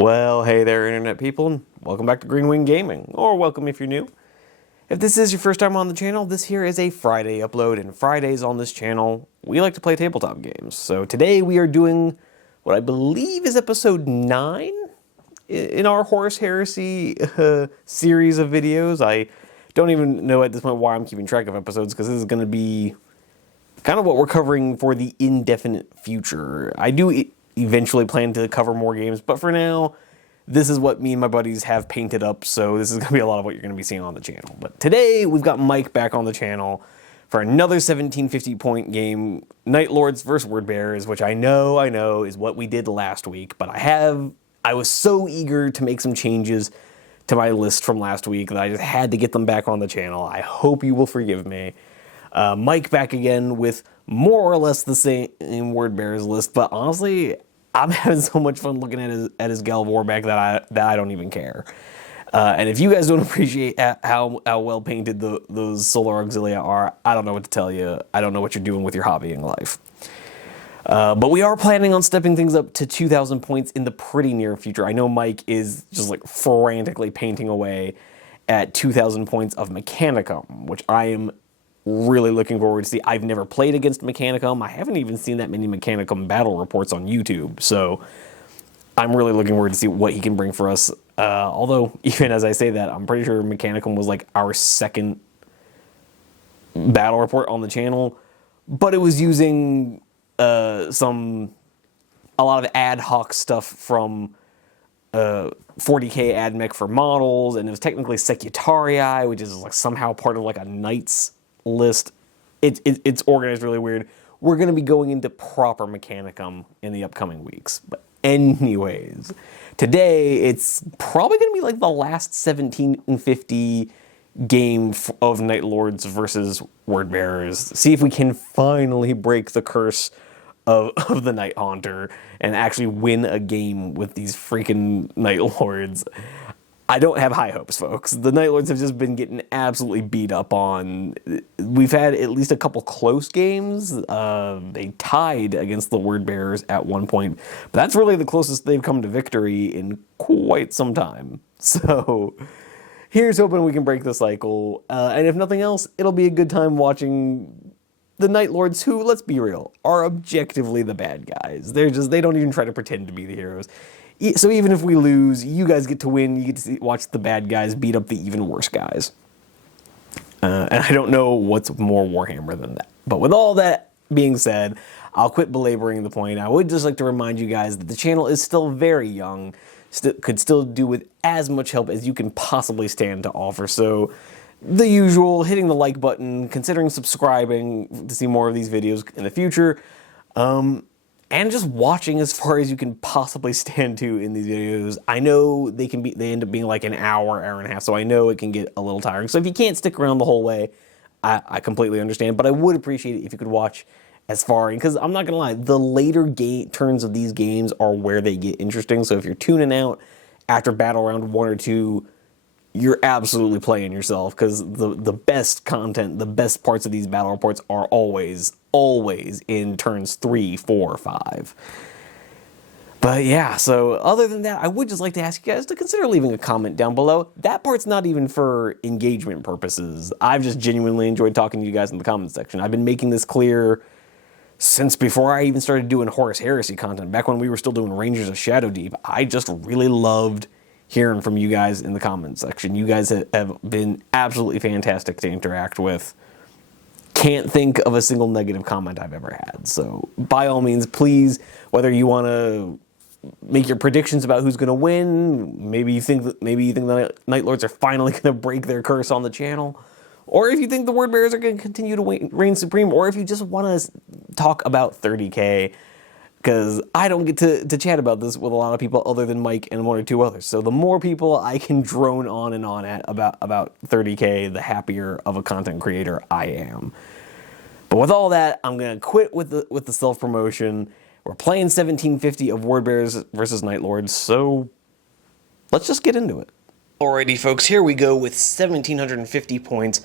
Well, hey there, Internet people, and welcome back to Green Wing Gaming, or welcome if you're new. If this is your first time on the channel, this here is a Friday upload, and Fridays on this channel, we like to play tabletop games. So today we are doing what I believe is episode 9 in our Horus Heresy series of videos. I don't even know at this point why I'm keeping track of episodes, because this is going to be kind of what we're covering for the indefinite future. I do eventually plan to cover more games, but for now, this is what me and my buddies have painted up, so this is going to be a lot of what you're going to be seeing on the channel. But today, we've got Mike back on the channel for another 1750-point game, Night Lords vs. Word Bearers, which I know is what we did last week, but I was so eager to make some changes to my list from last week that I just had to get them back on the channel. I hope you will forgive me. Mike back again with more or less the same Word Bearers list, but honestly, I'm having so much fun looking at his Gal Warback that I don't even care. And if you guys don't appreciate how well painted those Solar Auxilia are, I don't know what to tell you. I don't know what you're doing with your hobby in life. But we are planning on stepping things up to 2,000 points in the pretty near future. I know Mike is just like frantically painting away at 2,000 points of Mechanicum, which I am really looking forward to see. I've never played against Mechanicum. I haven't even seen that many Mechanicum battle reports on YouTube, so I'm really looking forward to see what he can bring for us. Although, even as I say that, I'm pretty sure Mechanicum was like our second battle report on the channel, but it was using a lot of ad hoc stuff from 40k AdMech for models, and it was technically Secutarii, which is like somehow part of like a Knights list. It's organized really weird. We're going to be going into proper Mechanicum in the upcoming weeks. But anyways, today it's probably going to be like the last 1750 game of Night Lords versus Word Bearers. See if we can finally break the curse of the Night Haunter and actually win a game with these freaking Night Lords. I don't have high hopes, folks. The Night Lords have just been getting absolutely beat up on. We've had at least a couple close games. They tied against the Word Bearers at one point, but that's really the closest they've come to victory in quite some time. So here's hoping we can break the cycle. And if nothing else, it'll be a good time watching the Night Lords, who, let's be real, are objectively the bad guys. They don't even try to pretend to be the heroes. So even if we lose, you guys get to win. You get to watch the bad guys beat up the even worse guys. And I don't know what's more Warhammer than that. But with all that being said, I'll quit belaboring the point. I would just like to remind you guys that the channel is still very young. Could still do with as much help as you can possibly stand to offer. So the usual, hitting the like button, considering subscribing to see more of these videos in the future. And just watching as far as you can possibly stand to in these videos. I know they end up being like an hour and a half, so I know it can get a little tiring. So if you can't stick around the whole way, I completely understand, but I would appreciate it if you could watch as far, because I'm not gonna lie, the later turns of these games are where they get interesting. So if you're tuning out after battle round 1 or 2, you're absolutely playing yourself, because the best content, the best parts of these battle reports are always in turns 3, 4, 5. But yeah, so other than that, I would just like to ask you guys to consider leaving a comment down below. That part's not even for engagement purposes. I've just genuinely enjoyed talking to you guys in the comment section. I've been making this clear since before I even started doing Horus Heresy content, back when we were still doing Rangers of Shadowdeep. I just really loved hearing from you guys in the comment section. You guys have been absolutely fantastic to interact with. Can't think of a single negative comment I've ever had. So by all means, please, whether you want to make your predictions about who's going to win, maybe you think the Night Lords are finally going to break their curse on the channel, or if you think the Word Bearers are going to continue to reign supreme, or if you just want to talk about 30k, because I don't get to chat about this with a lot of people other than Mike and 1 or 2 others. So the more people I can drone on and on at about 30k, the happier of a content creator I am. But with all that, I'm going to quit with the self-promotion. We're playing 1750 of Word Bearers versus Night Lords, so let's just get into it. Alrighty, folks, here we go with 1750 points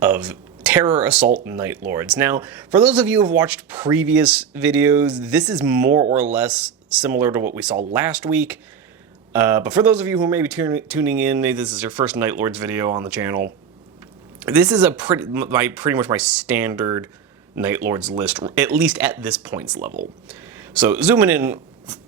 of Terror Assault Night Lords. Now, for those of you who have watched previous videos, this is more or less similar to what we saw last week. But for those of you who may be tuning in, maybe this is your first Night Lords video on the channel, this is pretty much my standard Night Lords list, at least at this points level. So zooming in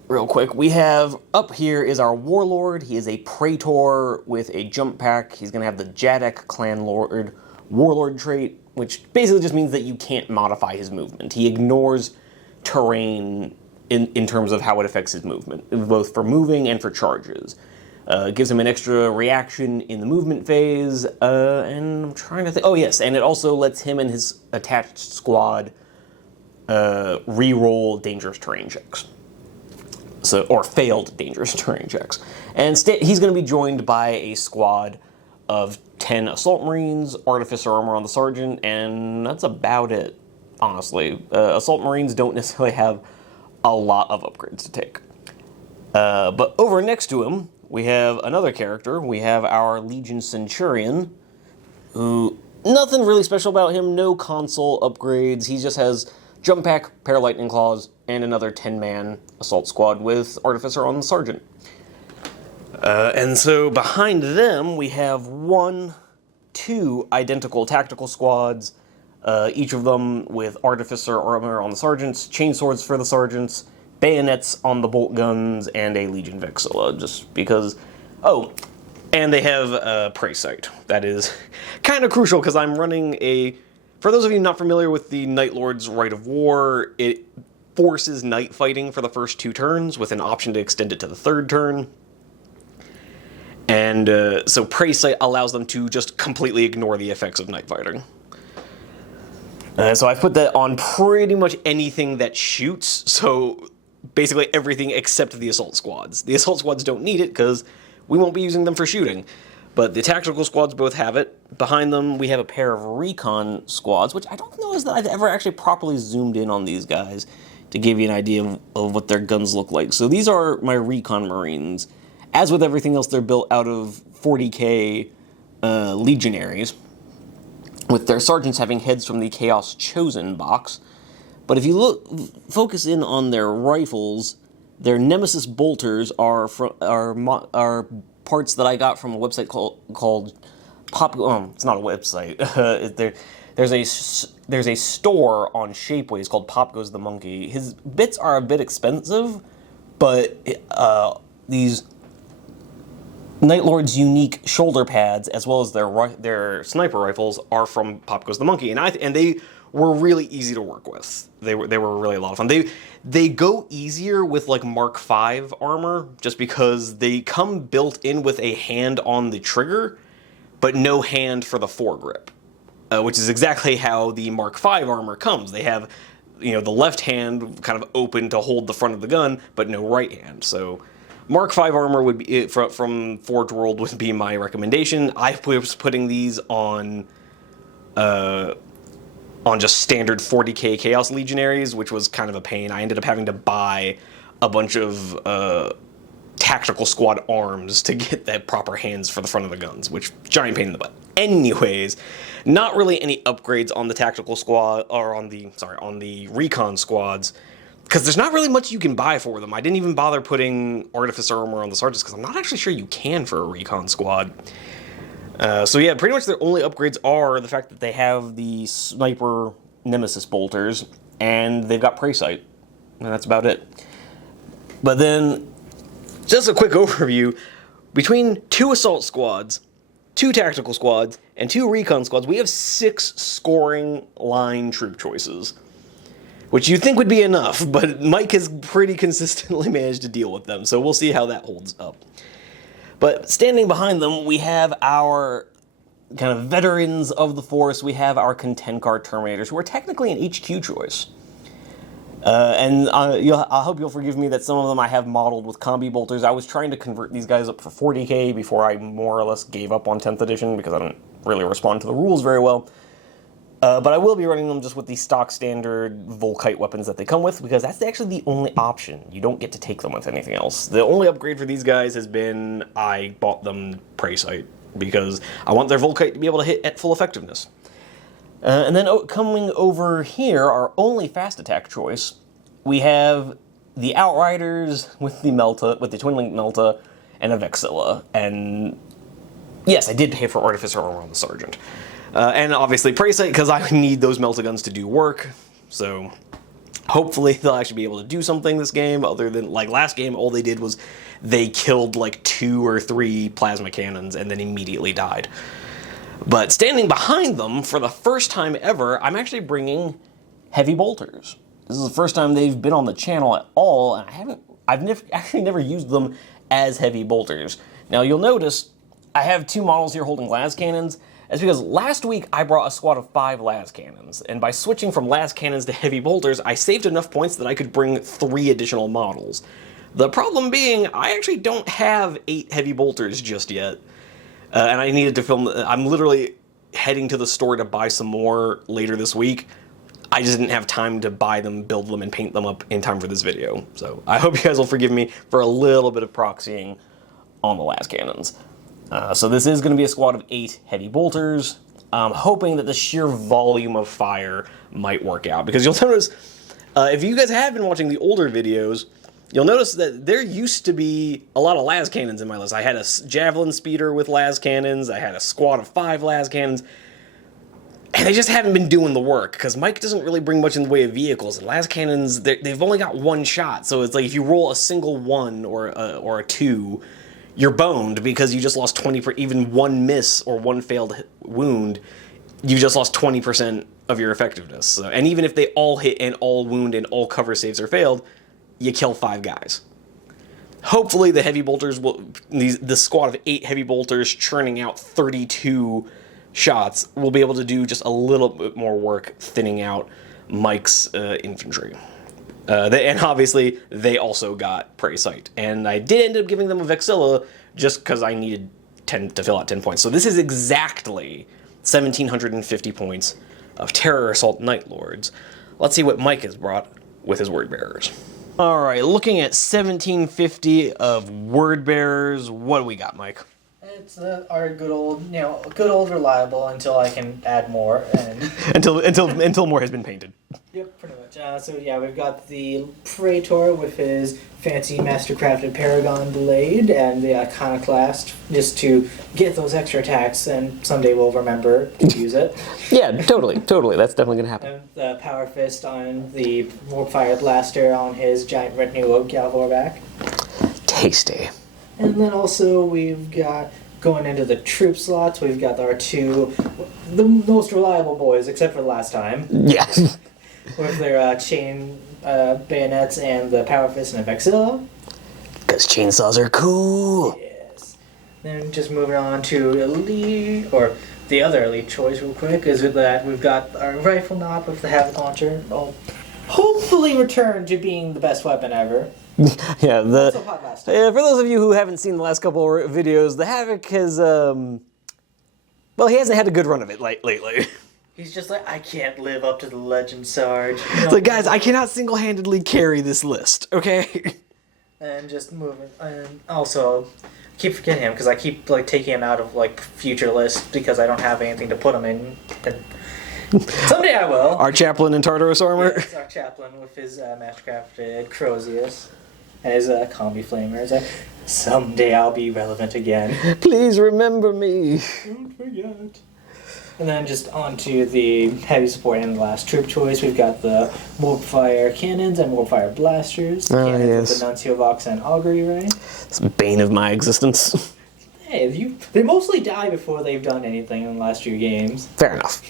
real quick, we have up here is our Warlord. He is a Praetor with a jump pack. He's going to have the Jadek Clan Lord Warlord trait, which basically just means that you can't modify his movement. He ignores terrain in terms of how it affects his movement, both for moving and for charges. Gives him an extra reaction in the movement phase, and I'm trying to think. Oh yes, and it also lets him and his attached squad re-roll dangerous terrain checks. Or failed dangerous terrain checks. And he's going to be joined by a squad of 10 Assault Marines, Artificer Armor on the Sergeant, and that's about it, honestly. Assault Marines don't necessarily have a lot of upgrades to take. But over next to him, we have another character. We have our Legion Centurion, who, nothing really special about him, no console upgrades. He just has Jump Pack, Pair Lightning Claws, and another 10-man assault squad with Artificer on the Sergeant. And so behind them, we have two identical tactical squads, each of them with Artificer Armor on the Sergeants, Chainswords for the Sergeants, Bayonets on the Bolt Guns, and a Legion Vexilla, just because... Oh, and they have Prey Sight. That is kind of crucial, because I'm running a... For those of you not familiar with the Night Lord's Rite of War, it forces night fighting for the first 2 turns, with an option to extend it to the 3rd turn. And so Prey Sight allows them to just completely ignore the effects of night fighting. So I've put that on pretty much anything that shoots, so basically everything except the assault squads. The assault squads don't need it, because we won't be using them for shooting. But the tactical squads both have it. Behind them, we have a pair of recon squads, which I don't know is that I've ever actually properly zoomed in on these guys to give you an idea of what their guns look like. So these are my recon Marines. As with everything else, they're built out of 40k legionaries, with their sergeants having heads from the Chaos Chosen box. But if you focus in on their rifles, their Nemesis bolters are parts that I got from a website called Pop. It's not a website. There's a store on Shapeways called Pop Goes the Monkey. His bits are a bit expensive, but these Night Lord's unique shoulder pads, as well as their sniper rifles, are from Pop Goes the Monkey, and they were really easy to work with. They were really a lot of fun. They go easier with like Mark V armor, just because they come built in with a hand on the trigger, but no hand for the foregrip, which is exactly how the Mark V armor comes. They have, the left hand kind of open to hold the front of the gun, but no right hand. So Mark V armor would be from Forge World would be my recommendation. I was putting these on just standard 40k Chaos Legionaries, which was kind of a pain. I ended up having to buy a bunch of tactical squad arms to get that proper hands for the front of the guns, which giant pain in the butt. Anyways, not really any upgrades on the tactical squad, or on the recon squads, because there's not really much you can buy for them. I didn't even bother putting Artificer Armor on the Sergeants, because I'm not actually sure you can for a recon squad. So yeah, pretty much their only upgrades are the fact that they have the Sniper Nemesis bolters, and they've got Prey Sight, and that's about it. But then, just a quick overview, between 2 assault squads, 2 tactical squads, and 2 recon squads, we have 6 scoring line troop choices, which you'd think would be enough, but Mike has pretty consistently managed to deal with them, so we'll see how that holds up. But standing behind them, we have our kind of veterans of the Force. We have our Content Card Terminators, who are technically an HQ choice. And I hope you'll forgive me that some of them I have modeled with combi bolters. I was trying to convert these guys up for 40k before I more or less gave up on 10th edition, because I don't really respond to the rules very well. But I will be running them just with the stock standard Volkite weapons that they come with, because that's actually the only option. You don't get to take them with anything else. The only upgrade for these guys has been I bought them Prey Sight, because I want their Volkite to be able to hit at full effectiveness. And then coming over here, our only fast attack choice, we have the Outriders with the Melta, with the Twin Link Melta, and a Vexilla. And yes, I did pay for Artificer Armor on the Sergeant. And obviously Praesight, because I need those Meltaguns to do work. So hopefully they'll actually be able to do something this game, other than, like, last game, all they did was they killed, like, 2 or 3 plasma cannons and then immediately died. But standing behind them, for the first time ever, I'm actually bringing heavy bolters. This is the first time they've been on the channel at all, and I've actually never used them as heavy bolters. Now you'll notice I have 2 models here holding las cannons. That's because last week I brought a squad of 5 las cannons, and by switching from las cannons to heavy bolters, I saved enough points that I could bring 3 additional models. The problem being, I actually don't have 8 heavy bolters just yet, and I needed to film. I'm literally heading to the store to buy some more later this week. I just didn't have time to buy them, build them, and paint them up in time for this video. So I hope you guys will forgive me for a little bit of proxying on the las cannons. So this is going to be a squad of 8 heavy bolters. I'm hoping that the sheer volume of fire might work out, because you'll notice, if you guys have been watching the older videos, you'll notice that there used to be a lot of las cannons in my list. I had a javelin speeder with las cannons, I had a squad of 5 las cannons, and they just haven't been doing the work, because Mike doesn't really bring much in the way of vehicles, and las cannons, they've only got 1 shot, so it's like if you roll a single 1 or a 2, you're boned, because you just lost 20%, even 1 miss or 1 failed wound, you just lost 20% of your effectiveness. So, and even if they all hit and all wound and all cover saves are failed, you kill 5 guys. Hopefully the heavy bolters the squad of 8 heavy bolters churning out 32 shots will be able to do just a little bit more work thinning out Mike's infantry. And obviously, they also got Praesight. And I did end up giving them a Vexilla just because I needed 10 to fill out 10 points. So this is exactly 1,750 points of Terror Assault Night Lords. Let's see what Mike has brought with his Word Bearers. All right, looking at 1,750 of Word Bearers, what do we got, Mike? It's our good old, good old reliable until I can add more. And until more has been painted. Yep, pretty much. So yeah, we've got the Praetor with his fancy mastercrafted Paragon blade and the Iconoclast, just to get those extra attacks, and someday we'll remember to use it. Yeah, totally. That's definitely gonna happen. And the Power Fist on the Warpfire Blaster on his giant retinue of Galvorback. Tasty. And then also we've got, going into the troop slots, we've got our 2, the most reliable boys, except for the last time. Yeah. With their chain bayonets and the Power Fist and a Vexilla. Because chainsaws are cool. Yes. Then just moving on to Elite, or the other Elite choice real quick, is that we've got our Rifle Knot with the Havoc Launcher. It'll hopefully return to being the best weapon ever. Yeah, Not so hot last time. for those of you who haven't seen the last couple of videos, the Havoc has, well, he hasn't had a good run of it lately. He's just like, I can't live up to the legend, Sarge. It's like, guys, I cannot single-handedly carry this list, okay? And just moving, and also, keep forgetting him, because I keep, taking him out of, future lists, because I don't have anything to put him in. And someday I will. Our chaplain in Tartarus armor? Yes, our chaplain with his mastercrafted Crozius. And his combi flamer. It's like, someday I'll be relevant again. Please remember me. Don't forget. And then just onto the heavy support and the last troop choice. We've got the Warpfire Cannons and Warpfire Blasters. Cannons yes. with the Nuncio Vox and Augury Ray. It's the bane of my existence. Hey, they mostly die before they've done anything in the last few games. Fair enough.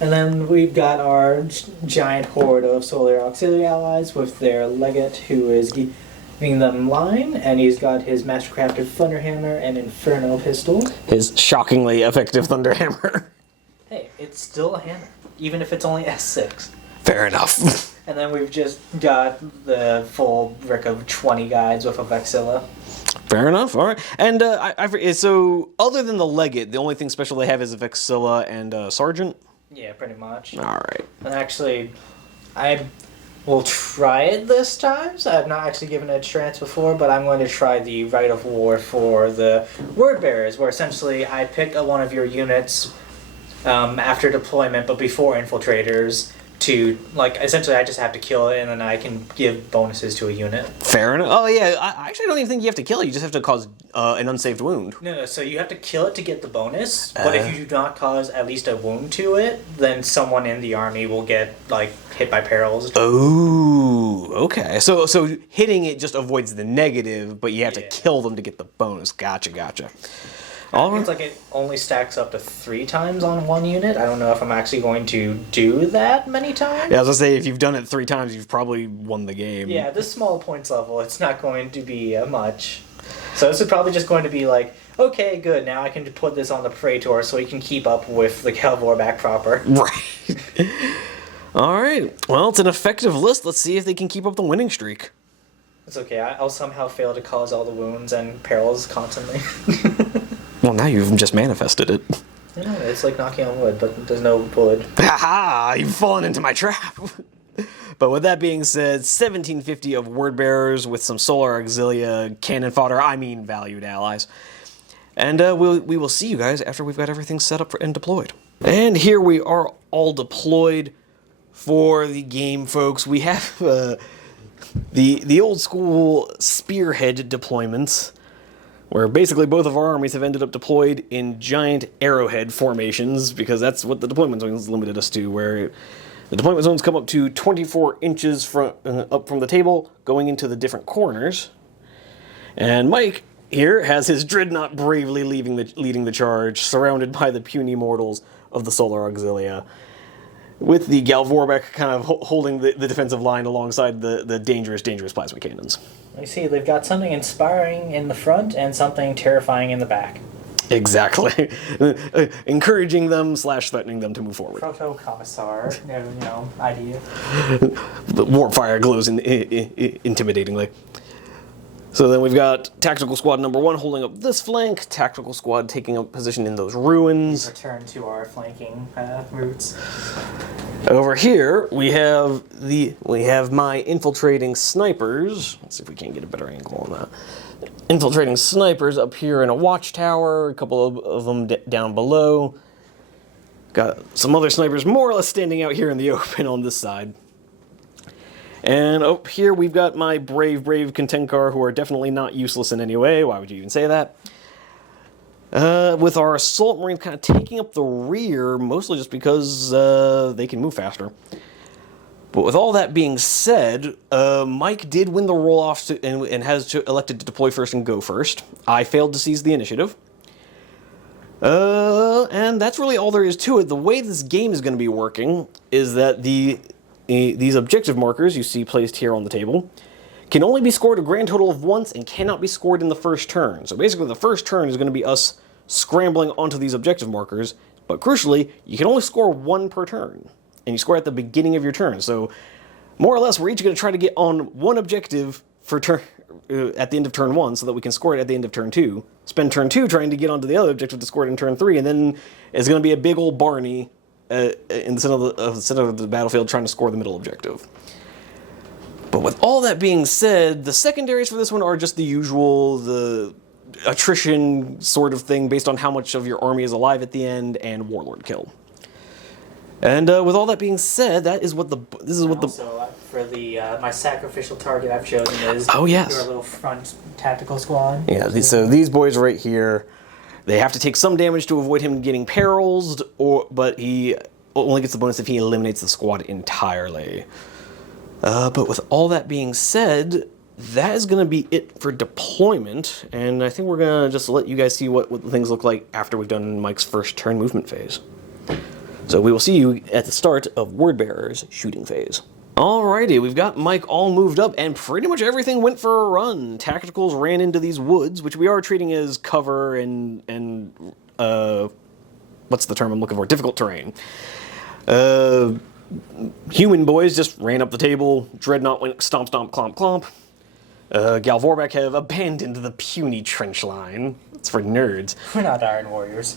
And then we've got our giant horde of Solar Auxiliary allies with their Legate, who is giving them line, and he's got his mastercrafted Thunderhammer and Inferno pistol. His shockingly effective Thunderhammer. Hey, it's still a hammer, even if it's only S6. Fair enough. And then we've just got the full brick of 20 guides with a Vexilla. Fair enough. All right. And so, other than the Legate, the only thing special they have is a Vexilla and Sergeant? Yeah, pretty much. All right. And actually, I will try it this time. So I've not actually given it a chance before, but I'm going to try the Rite of War for the Word Bearers, where essentially I pick one of your units after deployment, but before infiltrators, to, like, essentially I just have to kill it and then I can give bonuses to a unit. Fair enough. Oh yeah, I actually don't even think you have to kill it. You just have to cause an unsaved wound. No, so you have to kill it to get the bonus, but if you do not cause at least a wound to it, then someone in the army will get, like, hit by perils. Oh, okay. So hitting it just avoids the negative, but you have to kill them to get the bonus. Gotcha. It's like it only stacks up to 3 times on one unit. I don't know if I'm actually going to do that many times. Yeah, I was gonna say, if you've done it 3 times, you've probably won the game. Yeah, this small points level, it's not going to be much. So this is probably just going to be like, okay, good, now I can put this on the Praetor so he can keep up with the Calvorback proper. Right. Alright, well, it's an effective list. Let's see if they can keep up the winning streak. It's okay, I'll somehow fail to cause all the wounds and perils constantly. Well, now you've just manifested it. I know, it's like knocking on wood, but there's no wood. Ha! You've fallen into my trap! But with that being said, 1750 of word bearers with some solar auxilia, cannon fodder, valued allies. And we will see you guys after we've got everything set up and deployed. And here we are all deployed for the game, folks. We have the old school spearhead deployments, where basically both of our armies have ended up deployed in giant arrowhead formations, because that's what the deployment zones limited us to, where the deployment zones come up to 24 inches up from the table, going into the different corners. And Mike here has his dreadnought bravely leading the charge, surrounded by the puny mortals of the Solar Auxilia, with the Galvorbeck kind of holding the defensive line alongside the dangerous plasma cannons. You see, they've got something inspiring in the front and something terrifying in the back. Exactly. Encouraging them / threatening them to move forward. Proto-commissar, idea. The warp fire glows intimidatingly. So then we've got Tactical Squad number 1 holding up this flank, Tactical Squad taking up position in those ruins. Return to our flanking routes. Over here we have my infiltrating snipers. Let's see if we can't get a better angle on that. Infiltrating snipers up here in a watchtower, a couple of them down below. Got some other snipers more or less standing out here in the open on this side. And up here we've got my brave Contenkar, who are definitely not useless in any way. Why would you even say that? With our Assault Marines kind of taking up the rear, mostly just because they can move faster. But with all that being said, Mike did win the roll-off and has elected to deploy first and go first. I failed to seize the initiative. And that's really all there is to it. The way this game is going to be working is that these objective markers you see placed here on the table can only be scored a grand total of once and cannot be scored in the first turn. So basically the first turn is going to be us scrambling onto these objective markers, but crucially, you can only score 1 per turn, and you score at the beginning of your turn. So more or less, we're each going to try to get on 1 objective for at the end of turn 1 so that we can score it at the end of turn 2, spend turn 2 trying to get onto the other objective to score it in turn 3, and then it's going to be a big old Barney in the center of the battlefield trying to score the middle objective. But with all that being said, the secondaries for this one are just the usual, the attrition sort of thing based on how much of your army is alive at the end and warlord kill. And with all that being said, that is what for the my sacrificial target I've chosen is your little front tactical squad. Yeah, so these boys right here, they have to take some damage to avoid him getting perils, but he only gets the bonus if he eliminates the squad entirely. But with all that being said, that is going to be it for deployment, and I think we're going to just let you guys see what things look like after we've done Mike's first turn movement phase. So we will see you at the start of Word Bearer's shooting phase. Alrighty, we've got Mike all moved up, and pretty much everything went for a run. Tacticals ran into these woods, which we are treating as cover and what's the term I'm looking for? Difficult terrain. Human boys just ran up the table. Dreadnought went stomp, stomp, clomp, clomp. Galvorbeck have abandoned the puny trench line. It's for nerds. We're not Iron Warriors.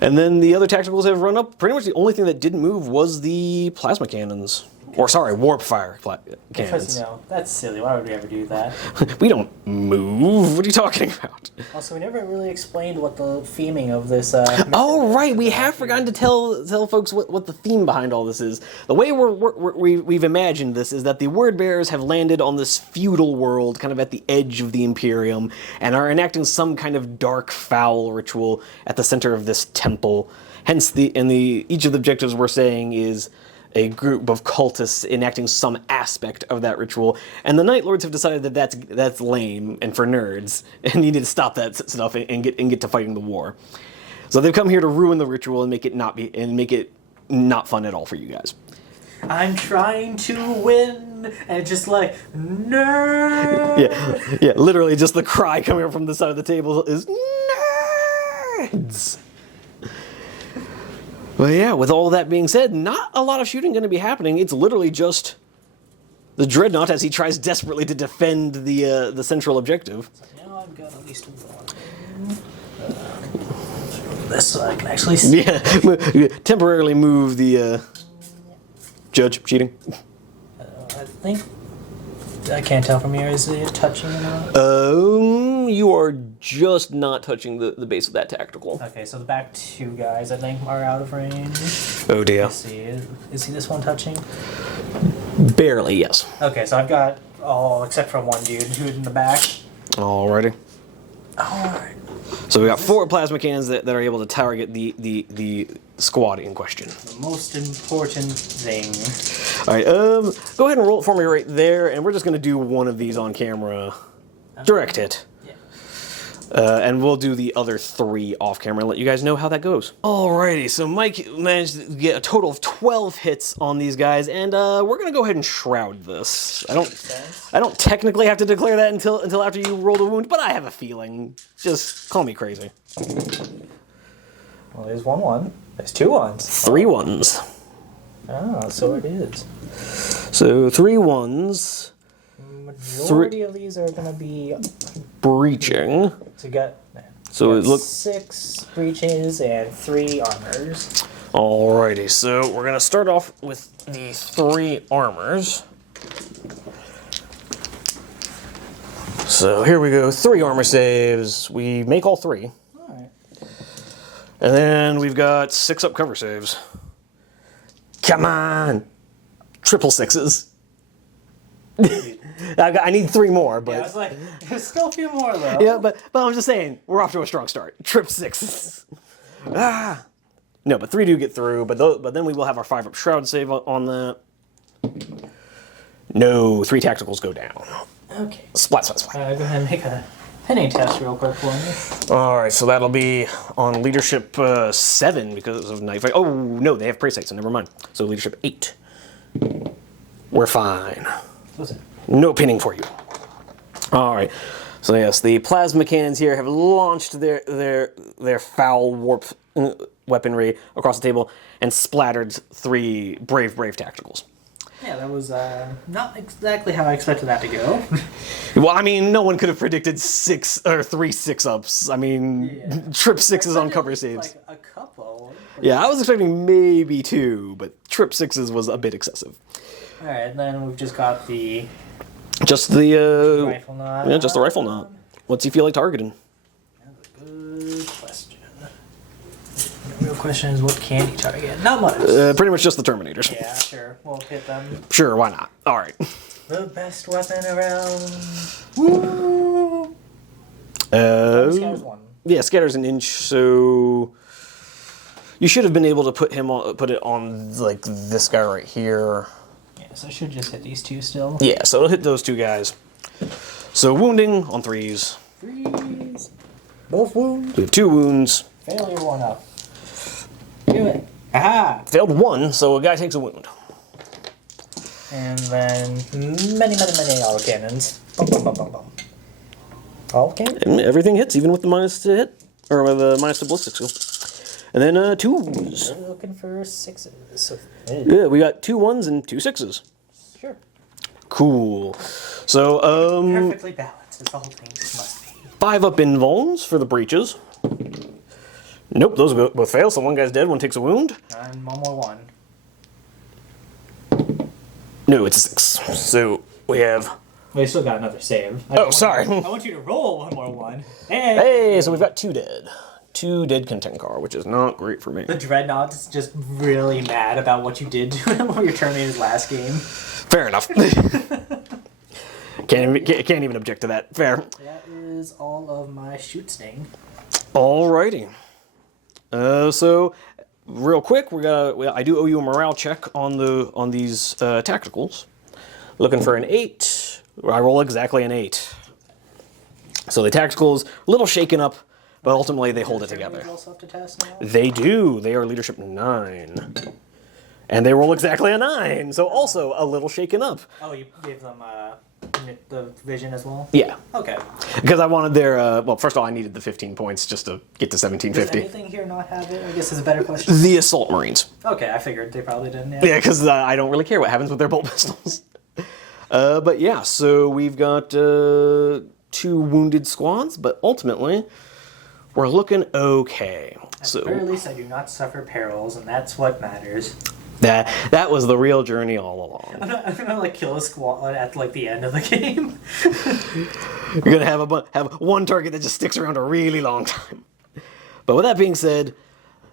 And then the other tacticals have run up. Pretty much the only thing that didn't move was the plasma cannons. Or sorry, warp fire Because, cannons. you know, that's silly. Why would we ever do that? We don't move. What are you talking about? Also, we never really explained what the theming of this. Oh right, we have forgotten to tell folks what the theme behind all this is. The way we've imagined this is that the word bearers have landed on this feudal world, kind of at the edge of the Imperium, and are enacting some kind of dark, foul ritual at the center of this temple. Hence, each of the objectives we're saying is a group of cultists enacting some aspect of that ritual, and the Night Lords have decided that that's lame and for nerds, and you need to stop that stuff and get to fighting the war. So they've come here to ruin the ritual and make it not fun at all for you guys. I'm trying to win, and just like nerd. Yeah, literally, just the cry coming up from the side of the table is nerds. But yeah, with all that being said, not a lot of shooting going to be happening. It's literally just the Dreadnought as he tries desperately to defend the central objective. So now I've got at least one. This so I can actually see. Yeah, temporarily move the judge cheating. I think I can't tell from here. Is it touching or not? You are just not touching the base of that tactical. Okay, so the back two guys I think are out of range. Oh dear. Let's see. Is he this one touching? Barely, yes. Okay, so I've got all except for one dude who's in the back. Alrighty. Alright. So we got 4 plasma cannons that are able to target the squad in question. The most important thing. All right, go ahead and roll it for me right there, and we're just going to do one of these on camera. Direct hit. Yeah. And we'll do the other 3 off camera and let you guys know how that goes. Alrighty, so Mike managed to get a total of 12 hits on these guys, and we're going to go ahead and shroud this. I don't technically have to declare that until after you roll the wound, but I have a feeling. Just call me crazy. Well, there's 1-1. There's 2 1s. 3 1s. Ah, so it is. So 3 1s. Majority of these are going to be breaching. So you got. So it looks 6 breaches and 3 armors. Alrighty, so we're gonna start off with the 3 armors. So here we go, 3 armor saves. We make all 3. Alright. And then we've got 6 up cover saves. Come on! Triple 6s. I need 3 more, but... Yeah, I was like, there's still a few more though. Yeah, but I'm just saying, we're off to a strong start. Trip 6s. Ah! No, but 3 do get through, but then we will have our 5 up shroud save on that. No, 3 tacticals go down. Okay. Splat, splat, splat. Go ahead and make a penny test real quick for me. Alright, so that'll be on leadership 7 because of night fight. Oh, no, they have prey sight, so never mind. So leadership 8. We're fine. What's it? No pinning for you. Alright, so yes, the plasma cannons here have launched their foul warp weaponry across the table and splattered 3 brave tacticals. Yeah, that was not exactly how I expected that to go. Well, I mean, no one could have predicted 3 6-ups. I mean, Yeah. trip 6s on cover saves. Like a couple. Yeah, I was expecting maybe 2, but trip 6s was a bit excessive. Alright, then we've just got the Just the rifle knot. yeah, just the rifle knot. What's he feel like targeting? That's a good question. The real question is, what can he target? Not much. Pretty much just the Terminators. Yeah, sure. We'll hit them. Sure, why not? All right. The best weapon around. Woo! Scatters 1. Yeah, scatter's an inch, so you should have been able to put it on like this guy right here. Yeah, so I should just hit these 2 still. Yeah, so it'll hit those 2 guys. So wounding on 3s. 3s. Both wounds. We have 2 wounds. Failure 1 up. Do it. Aha! Failed 1, so a guy takes a wound. And then many autocannons. Bum, bum, bum, bum, bum. All cannons? And everything hits, even with the minus to hit, or with the minus to ballistic skill. And then 2s. We're looking for 6s. So, Yeah, we got 2 1s and 2 6s. sure. Cool. So Perfectly balanced, as all things must be. 5 up invulns for the breaches. Nope, those both fail, so one guy's dead, one takes a wound. And one more one. No, it's a 6. So we have... Well, you still got another save. Sorry. I want you to roll one more one. Hey, so we've got 2 dead. 2 dead Contenkar, which is not great for me. The Dreadnought is just really mad about what you did to him when you terminated his last game. Fair enough. Can't even object to that. Fair. That is all of my shoot sting. Alrighty. So, real quick, I do owe you a morale check on these tacticals. Looking for an 8. I roll exactly an 8. So the tacticals, a little shaken up, but ultimately they hold it together. Also up to test now? They do. They are leadership 9. And they roll exactly a 9, so also a little shaken up. Oh, you gave them the vision as well? Yeah. Okay. Because I wanted their, well, first of all, I needed the 15 points just to get to 1750. Does anything here not have it? I guess is a better question. The Assault Marines. Okay, I figured they probably didn't. Yeah, because I don't really care what happens with their bolt pistols. But yeah, so we've got 2 wounded squads, but ultimately, we're looking okay. At the very least, I do not suffer perils, and that's what matters. That was the real journey all along. I'm gonna like kill a squad at like the end of the game. You're gonna have one target that just sticks around a really long time. But with that being said,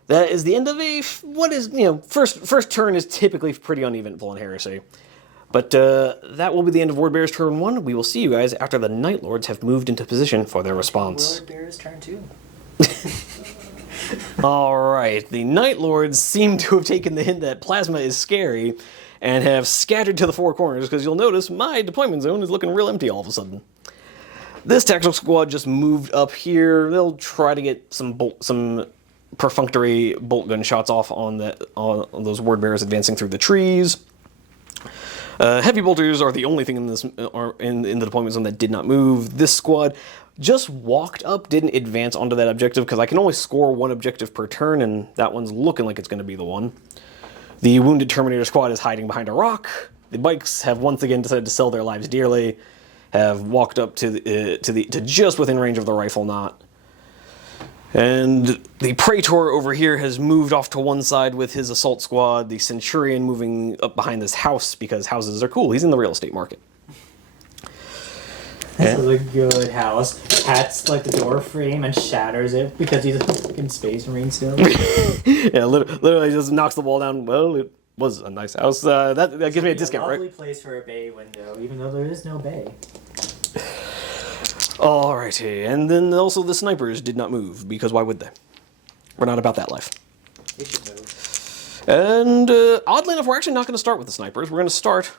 that is the end of what is, first turn is typically pretty uneventful in Heresy. But that will be the end of Word Bear's turn 1. We will see you guys after the Night Lords have moved into position for their response. Word Bear's turn 2. Alright, the Night Lords seem to have taken the hint that plasma is scary and have scattered to the 4 corners, because you'll notice my deployment zone is looking real empty all of a sudden. This tactical squad just moved up here. They'll try to get some perfunctory bolt gun shots off on those Word Bearers advancing through the trees. Heavy bolters are the only thing in the deployment zone that did not move. This squad just walked up, didn't advance onto that objective, because I can only score 1 objective per turn, and that one's looking like it's going to be the one. The wounded Terminator squad is hiding behind a rock. The bikes have once again decided to sell their lives dearly, have walked up to just within range of the rifle knot. And the Praetor over here has moved off to one side with his assault squad, the Centurion moving up behind this house because houses are cool. He's in the real estate market. This is a good house. Hats like the door frame and shatters it because he's a fucking space marine still. Yeah, literally just knocks the wall down. Well, it was a nice house. That gives me a discount, right? Lovely place for a bay window, even though there is no bay. Alrighty, and then also the snipers did not move, because why would they? We're not about that life. They should move. And oddly enough, we're actually not going to start with the snipers. We're going to start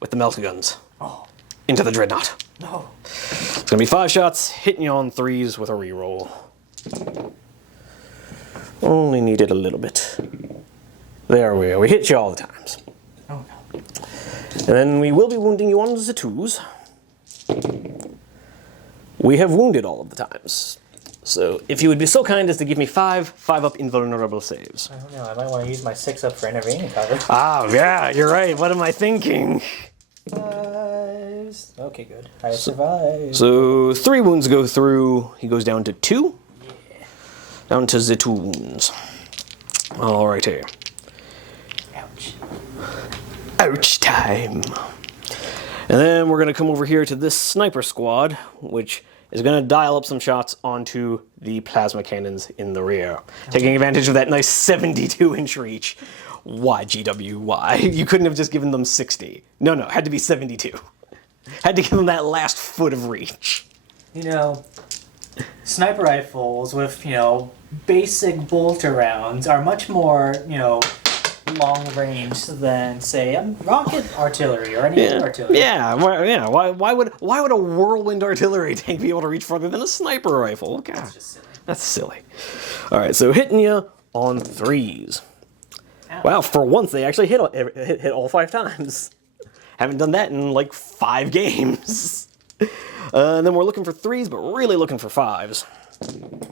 with the melta guns. Oh. Into the dreadnought. No. It's going to be 5 shots, hitting you on 3s with a reroll. Only needed a little bit. There we go. We hit you all the times. Oh no. And then we will be wounding you on the 2s. We have wounded all of the times. So if you would be so kind as to give me 5 5-up invulnerable saves. I don't know. I might want to use my 6-up for intervening cover. Ah, yeah, you're right. What am I thinking? 5s. Okay, good. I survived. So 3 wounds go through. He goes down to 2. Yeah. Down to the 2 wounds. Alrighty. Ouch. Ouch time. And then we're going to come over here to this sniper squad, which is going to dial up some shots onto the plasma cannons in the rear. Taking advantage of that nice 72-inch reach. Why, GW, why? You couldn't have just given them 60. No, it had to be 72. Had to give them that last foot of reach. You know, sniper rifles with, basic bolter rounds are much more, long range than, say, rocket artillery or any other artillery. Yeah. Why would a whirlwind artillery tank be able to reach farther than a sniper rifle? God, That's just silly. that's silly. All right, so hitting you on 3s. Ow. Wow, for once they actually hit all 5 times. Haven't done that in like 5 games. And then we're looking for 3s, but really looking for 5s.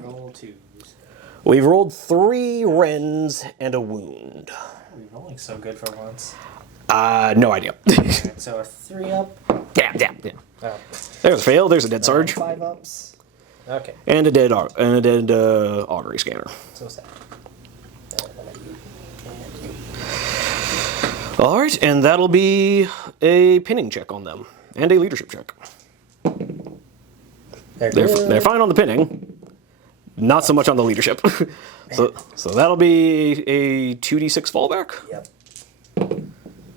Roll 2s. We've rolled 3 rends and a wound. We're rolling so good for once. No idea. Alright, so a 3-up. Yeah. Oh. There's a fail. There's a dead Sarge. 5-ups. Okay. And a dead augury scanner. So sad. All right, and that'll be a pinning check on them and a leadership check. They're fine on the pinning, not so much on the leadership. so that'll be a 2d6 fallback. Yep.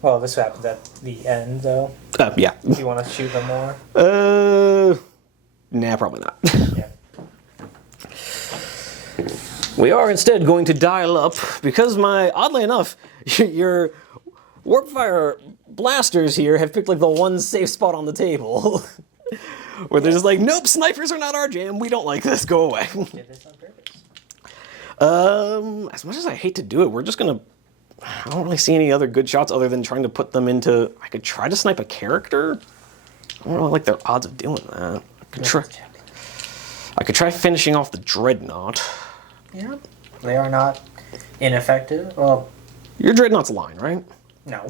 Well, this happens at the end, though. Yeah. Do you want to shoot them more? Nah, probably not. Yeah. We are instead going to dial up, because oddly enough, your Warpfire blasters here have picked like the one safe spot on the table. Where they're just like, nope, snipers are not our jam, we don't like this, go away. Did this on purpose? As much as I hate to do it, we're just gonna, I don't really see any other good shots other than trying to put them into, I could try to snipe a character. I don't really like their odds of doing that. I could try finishing off the Dreadnought. Yeah. They are not ineffective. Well, Your Dreadnought's a line, right? no.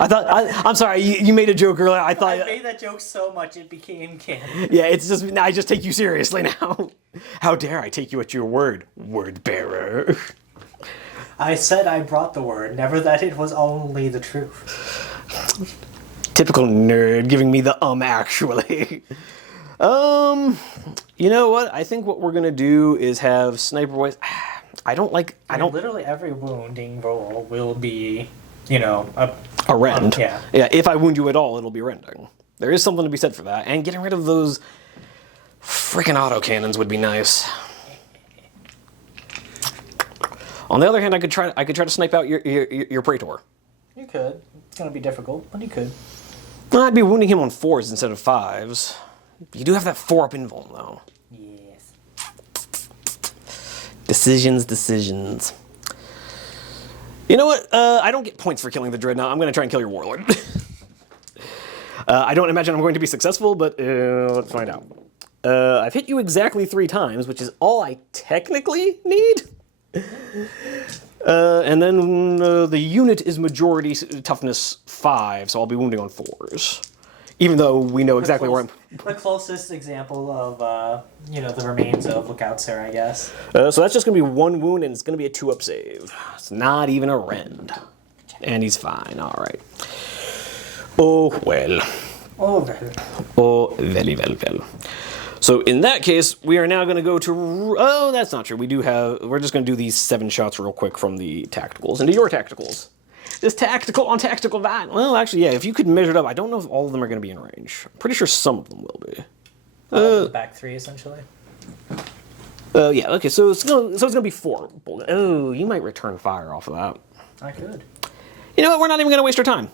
I'm sorry, you made a joke earlier. I made that joke so much it became canon. Yeah, it's just, I just take you seriously now. How dare I take you at your word, word bearer. I said I brought the word, never that it was only the truth. Typical nerd giving me the actually. You know what? I think what we're gonna do is have Sniper Boys. Literally every wounding roll will be, a rend. Yeah. Yeah, if I wound you at all, it'll be rending. There is something to be said for that. And getting rid of those freaking autocannons would be nice. On the other hand, I could try to snipe out your Praetor. You could. It's gonna be difficult, but you could. Well, I'd be wounding him on 4s instead of 5s. You do have that 4-up invuln, though. Yes. Decisions. You know what? I don't get points for killing the Dreadnought. I'm going to try and kill your Warlord. I don't imagine I'm going to be successful, but let's find out. I've hit you exactly 3 times, which is all I technically need. And then the unit is majority toughness 5, so I'll be wounding on 4s. Even though we know exactly where I'm... The closest example of, the remains of Lookout Sir, I guess. So that's just going to be 1 wound, and it's going to be a 2-up save. It's not even a rend. And he's fine, alright. Oh, well. Oh, well. Oh, well. So in that case, we are now going to go to... Oh, that's not true. We're just going to do these 7 shots real quick from the tacticals into your tacticals. This tactical on tactical van. Well, actually, yeah, if you could measure it up, I don't know if all of them are going to be in range. I'm pretty sure some of them will be. The back 3, essentially. Yeah, okay, so it's gonna be 4. Oh, you might return fire off of that. I could. You know what, we're not even going to waste our time.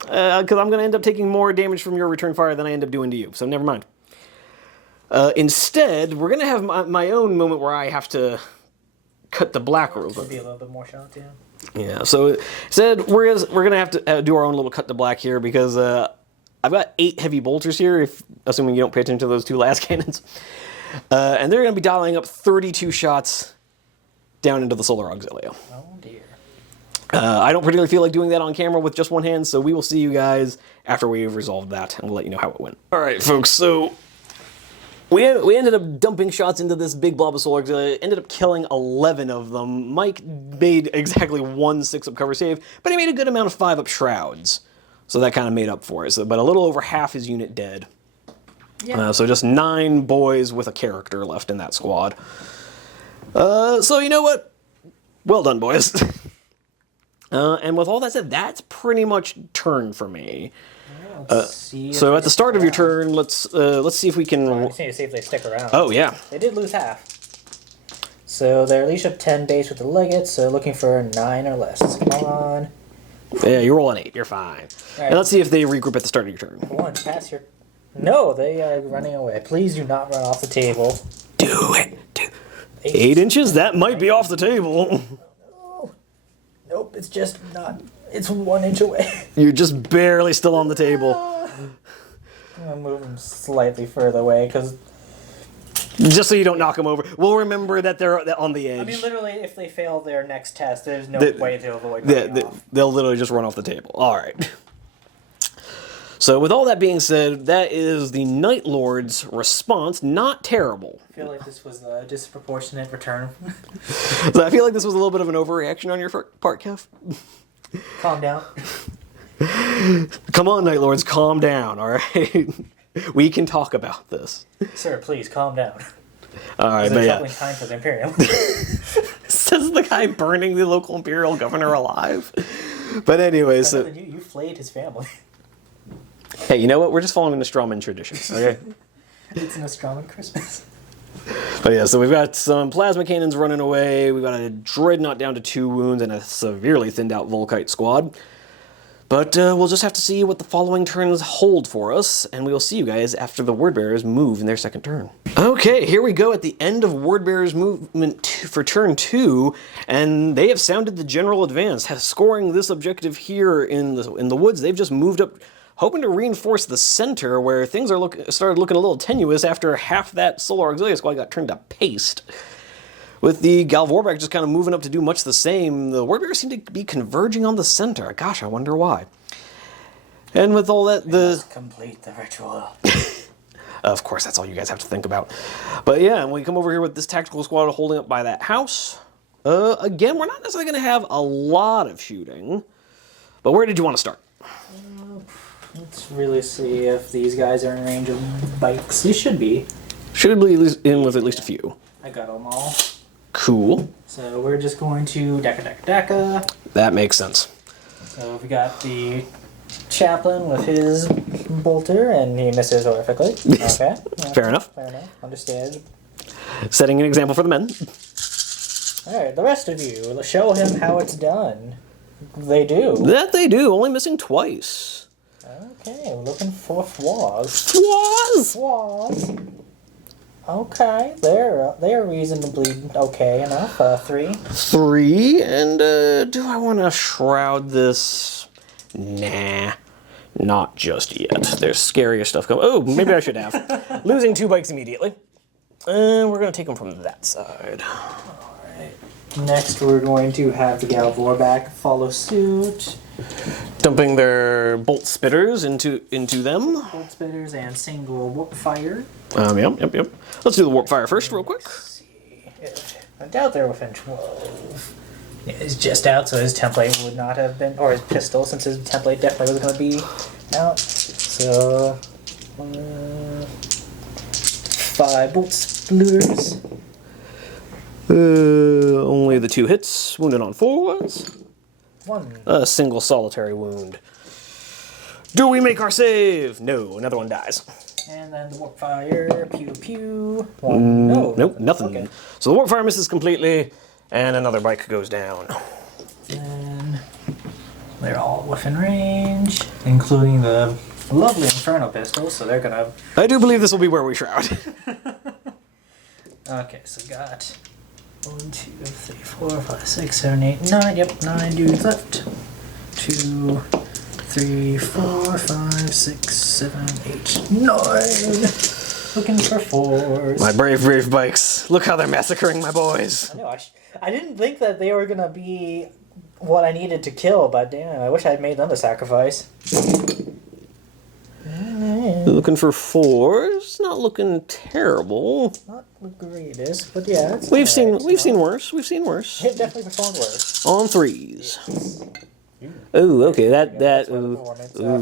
Because I'm going to end up taking more damage from your return fire than I end up doing to you, so never mind. Instead, we're going to have my own moment where I have to cut the black rope. Maybe a little bit more shots, yeah. Yeah, so instead, we're going to have to do our own little cut to black here, because I've got 8 heavy bolters here, assuming you don't pay attention to those 2 last cannons. And they're going to be dialing up 32 shots down into the Solar Auxilia. Oh, dear. I don't particularly feel like doing that on camera with just one hand, so we will see you guys after we've resolved that, and we'll let you know how it went. All right, folks, so we ended up dumping shots into this big blob of Solar Auxilia, ended up killing 11 of them. Mike made exactly 1 6-up cover save, but he made a good amount of 5-up shrouds, so that kind of made up for it. So, but a little over half his unit dead. Yeah. So just 9 boys with a character left in that squad. So you know what? Well done, boys. And with all that said, that's pretty much turn for me. So at the start of your turn, let's see if we can... I just need to see if they stick around. Oh, yeah. They did lose half. So they're leash up 10 base with the legates, so looking for 9 or less. Come on. Yeah, you roll an 8. You're fine. Right. And let's see if they regroup at the start of your turn. 1, pass your... No, they are running away. Please do not run off the table. Do it. 8 inches? That might be off the table. No. Nope, it's just not... It's 1 inch away. You're just barely still on the table. I'm going to move them slightly further away, because... Just so you don't knock them over. We'll remember that they're on the edge. I mean, literally, if they fail their next test, there's no way to avoid off. They'll literally just run off the table. All right. So with all that being said, that is the Night Lord's response. Not terrible. I feel like this was a disproportionate return. So I feel like this was a little bit of an overreaction on your part, Kev. Calm down. Come on, Night Lords, calm down, alright? We can talk about this. Sir, please, calm down. Alright, It's but a yeah. troubling time for the Imperium. Says the guy burning the local Imperial governor alive. But anyway, Other so... than you flayed his family. Hey, you know what? We're just following the Strawman tradition, okay? It's an Astronoman Christmas. But yeah, so we've got some plasma cannons running away, we've got a dreadnought down to 2 wounds, and a severely thinned out Volkite squad. But we'll just have to see what the following turns hold for us, and we will see you guys after the Wordbearers move in their second turn. Okay, here we go at the end of Wordbearers' movement for turn 2, and they have sounded the general advance, scoring this objective here in the woods. They've just moved up, hoping to reinforce the center, where things are started looking a little tenuous after half that Solar Auxilia squad got turned to paste. With the Galvorback just kind of moving up to do much the same, the Wordbearers seem to be converging on the center. Gosh, I wonder why. And with all that, Let's complete the ritual. Of course, that's all you guys have to think about. But yeah, and we come over here with this tactical squad holding up by that house. Again, we're not necessarily going to have a lot of shooting. But where did you want to start? Let's really see if these guys are in range of bikes. They should be. Should be in with at least a few. I got them all. Cool. So we're just going to Daka. That makes sense. So we got the chaplain with his bolter, and he misses horrifically. Okay. Fair enough. Fair enough. Understand. Setting an example for the men. Alright, the rest of you, let's show him how it's done. They do. That they do, only missing twice. Okay, we're looking for flaws. Flaws! Flaws. Okay, they're reasonably okay enough. 3. 3, and do I want to shroud this? Nah, not just yet. There's scarier stuff coming. Oh, maybe I should have. Losing 2 bikes immediately. And we're going to take them from that side. Alright. Next, we're going to have the Galvorback follow suit. Dumping their bolt spitters into them. Bolt spitters and single warp fire. Yep. Let's do the warp fire first, real quick. Let's see. I doubt they're within 12. Yeah, he's just out, so his template would not have been, or his pistol, since his template definitely was going to be out. So, 5 bolt splinters. Only the 2 hits, wounded on 4s. 1. A single solitary wound. Do we make our save? No, another one dies. And then the warp fire, pew pew. 1. No. Nope, nothing. Okay. So the warp fire misses completely, and another bike goes down. And they're all within range, including the lovely Inferno pistol, so they're gonna... I do believe this will be where we shroud. Okay, so got 1, 2, 3, 4, 5, 6, 7, 8, 9. Yep, 9 dudes left. 2, 3, 4, 5, 6, 7, 8, 9. Looking for 4s. My brave bikes. Look how they're massacring my boys. I know. I didn't think that they were gonna be what I needed to kill, but damn, I wish I'd made them the sacrifice. Looking for 4s. Not looking terrible. Not the greatest, but yeah, it's We've seen alright. worse. It definitely performed worse. On 3s. Oh, okay. That. Ooh.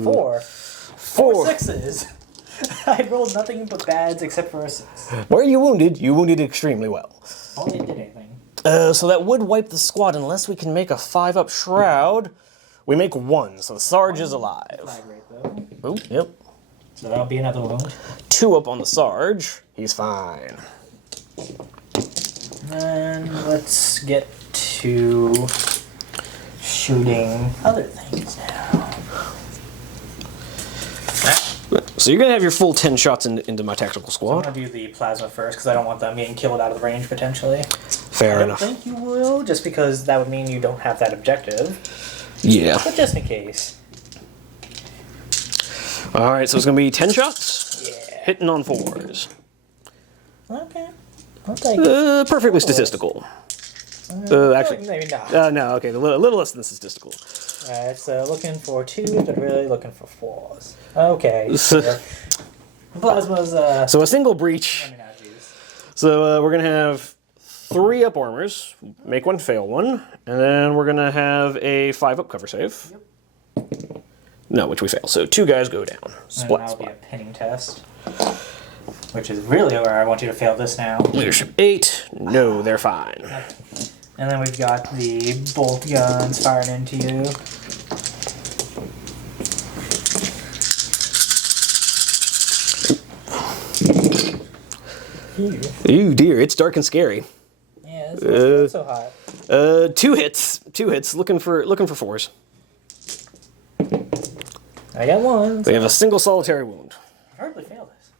4 4 6s. I rolled nothing but bads except for a 6. Where you wounded? You wounded extremely well. Only did anything. So that would wipe the squad unless we can make a 5-up shroud. We make 1, so the Sarge is alive. Flag rate though. Oh, yep. So that'll be another wound. 2 up on the Sarge. He's fine. And let's get to shooting other things now. So you're going to have your full 10 shots into my tactical I'm squad. gonna do the plasma first because I don't want them getting killed out of the range potentially. Fair enough. I don't think you will, just because that would mean you don't have that objective. Yeah. But just in case. Alright, so it's going to be 10 shots. Yeah. Hitting on 4s. Okay. I'll take it. Perfectly statistical. Actually, Maybe not. no, okay, a little less than statistical. Alright, so looking for 2s, but really looking for 4s. Okay. So- Plasma's, So a single breach. let me not use. So we're going to have 3-up armors, make one, fail one, and then we're going to have a 5-up cover save. Yep. No, which we fail. So 2 guys go down. Splat, and that'll be a splat. pinning test, which is really where I want you to fail this now. Leadership 8. No, they're fine. And then we've got the bolt guns firing into you. Ooh, dear, it's dark and scary. Yeah, it's not so hot. 2 hits. 2 hits. Looking for 4s. I got one. They have a single solitary wound. I hardly failed this.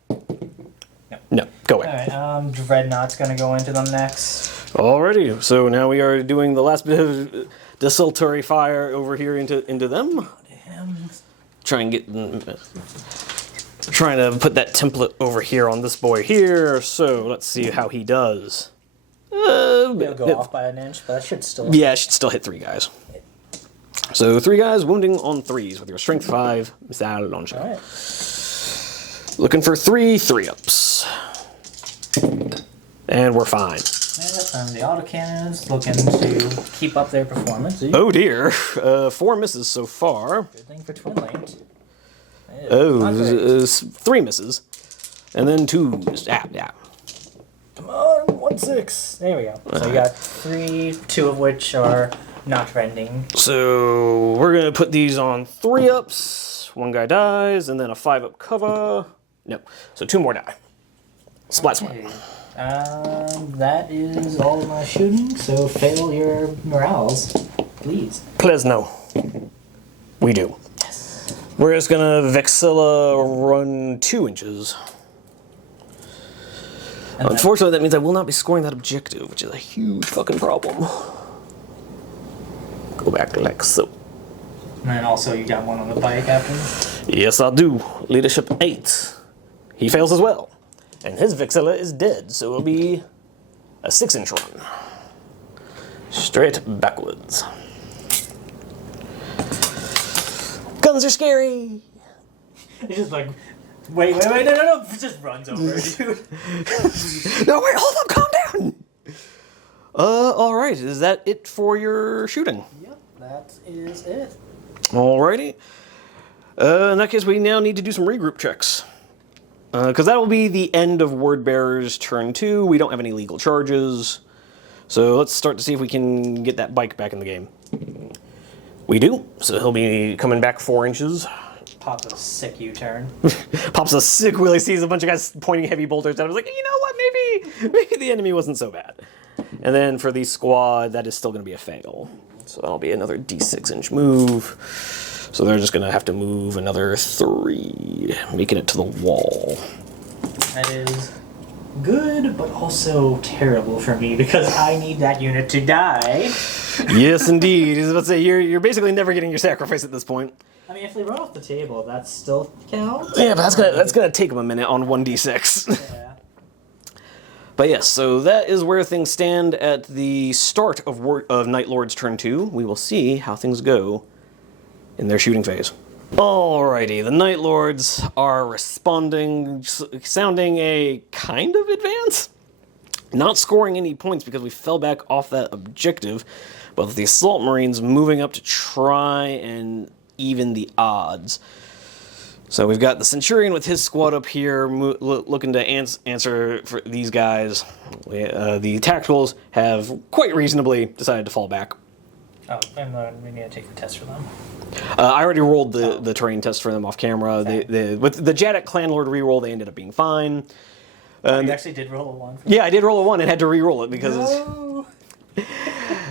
No, go away. Alright, Dreadnought's gonna go into them next. Alrighty, so now we are doing the last bit of desultory fire over here into them. Damn. Trying to put that template over here on this boy here. So let's see how he does. It'll go off by an inch, but I should still. Yeah, I should still hit 3 guys. So 3 guys wounding on 3s with your strength 5 missile launcher. Alright. Looking for 3 3-ups. And we're fine. And the autocannons looking to keep up their performance. Oh dear. 4 misses so far. Good thing for twin linked. Oh, 3 misses. And then 2s. Yeah. Come on, 1-6. There we go. So you got 3, 2 of which are not rending. So we're going to put these on 3-ups. 1 guy dies, and then a 5-up cover. No. So 2 more die. Splat, splat. Okay. That is all of my shooting, so fail your morales, please. Please, no. We do. Yes. We're just going to Vexilla run 2 inches. And Unfortunately, that means I will not be scoring that objective, which is a huge fucking problem. Go back like so. And then also you got one on the bike, Captain. Yes, I do. Leadership 8. He fails as well. And his Vexilla is dead, so it'll be a 6-inch run. Straight backwards. Guns are scary! It's just like, wait, no, it just runs over, dude. No, wait, hold up, calm down! Alright, is that it for your shooting? Yep, that is it. Alrighty. In that case, we now need to do some regroup checks. Because that will be the end of Wordbearer's turn 2. We don't have any legal charges. So let's start to see if we can get that bike back in the game. We do. So he'll be coming back 4 inches. Pops a sick U-turn. Pops a sick wheel. He sees a bunch of guys pointing heavy bolters down. I was like, you know what? Maybe the enemy wasn't so bad. And then for the squad, that is still going to be a fail. So that'll be another D6-inch move. So they're just going to have to move another 3, making it to the wall. That is good, but also terrible for me, because I need that unit to die. Yes, indeed. I was about to say, you're basically never getting your sacrifice at this point. I mean, if they run off the table, that still counts. Yeah, but that's gonna take them a minute on 1d6. Yeah. But yes, so that is where things stand at the start of Night Lord's turn 2. We will see how things go in their shooting phase. Alrighty, the Night Lords are responding, sounding a kind of advance. Not scoring any points because we fell back off that objective, but the Assault Marines moving up to try and even the odds. So we've got the Centurion with his squad up here looking to answer for these guys. The Tacticals have quite reasonably decided to fall back. Oh, and then we need to take the test for them. I already rolled the terrain test for them off camera. With the Jadek Clanlord reroll, they ended up being fine. You actually did roll a 1. Yeah, I did roll a 1 and had to re-roll it because No.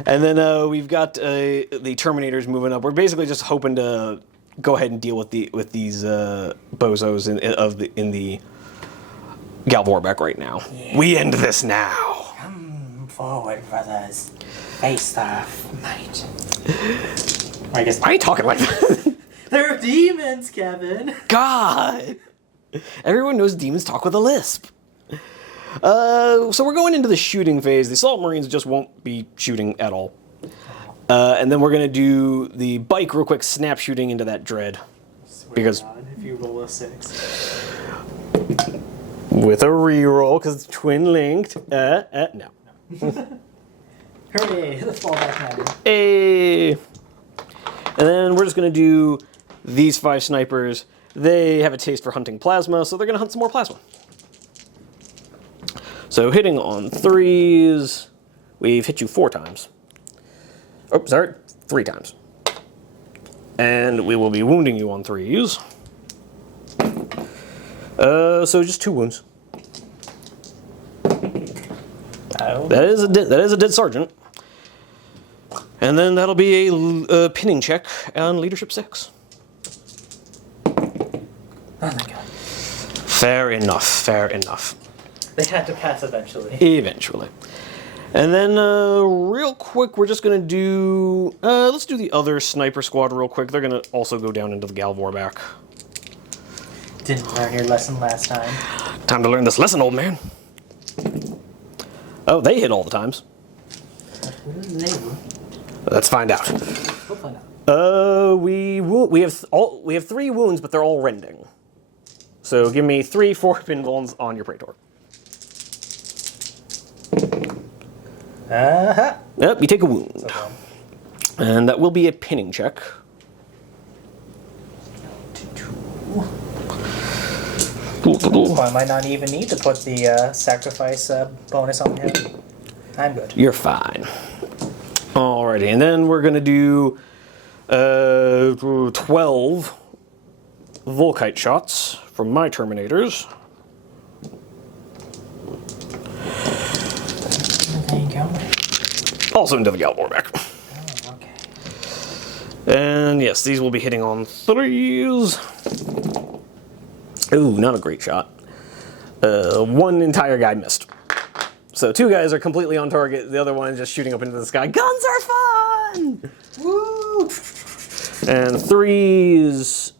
And then we've got the Terminators moving up. We're basically just hoping to go ahead and deal with these bozos in the Gal Vorbeck right now. Yeah. We end this now. Come forward, brothers. Face the might. I guess. Why are you talking like that? They're demons, Kevin. God. Everyone knows demons talk with a lisp. So we're going into the shooting phase. The Assault Marines just won't be shooting at all. And then we're going to do the bike real quick, snap shooting into that dread. Because God, if you roll a 6. with a reroll, because it's twin linked. No. Hooray! Let's fall back now. Hey! And then we're just going to do these 5 snipers. They have a taste for hunting plasma, so they're going to hunt some more plasma. So hitting on 3s, we've hit you 4 times. Oh, sorry, 3 times. And we will be wounding you on 3s. So just 2 wounds. Oh. That is a dead sergeant. And then that'll be a pinning check on leadership 6. Oh my god. Fair enough, fair enough. They had to pass eventually. Eventually. And then real quick, we're just going to do... let's do the other sniper squad real quick. They're going to also go down into the Galvorback. Didn't learn your lesson last time. Time to learn this lesson, old man. Oh, they hit all the times. Let's find out. We'll find out. We have 3 wounds, but they're all rending. So give me 3 4-pin wounds on your Praetor. Uh-huh. Yep, you take a wound. Okay. And that will be a pinning check. So I might not even need to put the sacrifice bonus on him. I'm good. You're fine. Alrighty, and then we're going to do 12 Volkite shots from my Terminators. There you go. Also into the Galvorback. Oh, okay. And yes, these will be hitting on 3s. Ooh, not a great shot. 1 entire guy missed. So 2 guys are completely on target. The other one is just shooting up into the sky. Guns are fun! Woo! And 3s,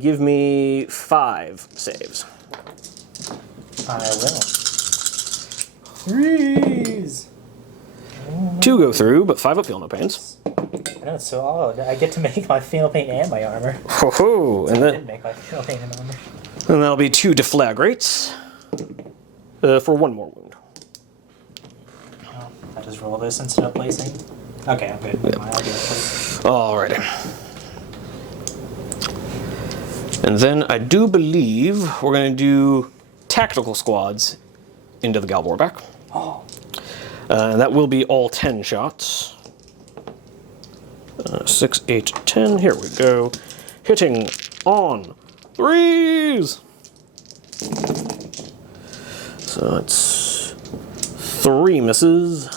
give me 5 saves. I will. 3s! 2 go through, but 5 up feel no pains. Oh, so I get to make my fail paint and my armor. Ho-ho! And I then did make my fail paint and armor. and that'll be 2 deflagrates for 1 more wound. Oh, I just roll this instead of placing. Okay, I'm good. Yep. I'll do it, please. Alrighty. And then I do believe we're going to do tactical squads into the Galvorback. Oh. And that will be all 10 shots. 6, 8, 10. Here we go. Hitting on 3s. So it's 3 misses.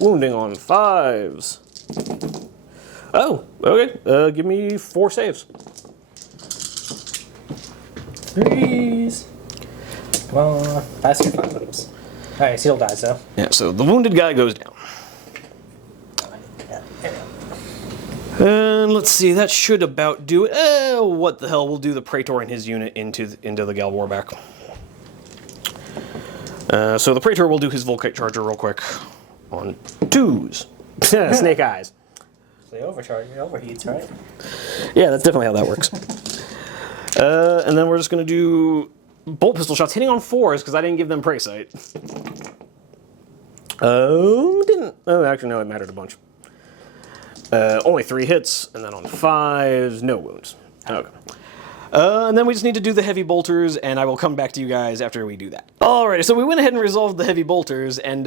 Wounding on 5s. Oh, okay. Give me 4 saves. 3s. Come on. Pass your 5 moves. Alright, Seal dies though. Yeah, so the wounded guy goes down. Yeah, here we And let's see, that should about do it. What the hell? We'll do the Praetor and his unit into the Galvorback. So the Praetor will do his Volkite Charger real quick. On 2s. Snake eyes. So they overcharge, it overheats, right? Yeah, that's definitely how that works. And then we're just going to do bolt pistol shots, hitting on 4s, because I didn't give them prey sight. Didn't. Oh, actually, no, it mattered a bunch. Only 3 hits, and then on 5s, no wounds. Okay. And then we just need to do the heavy bolters, and I will come back to you guys after we do that. Alright, so we went ahead and resolved the heavy bolters, and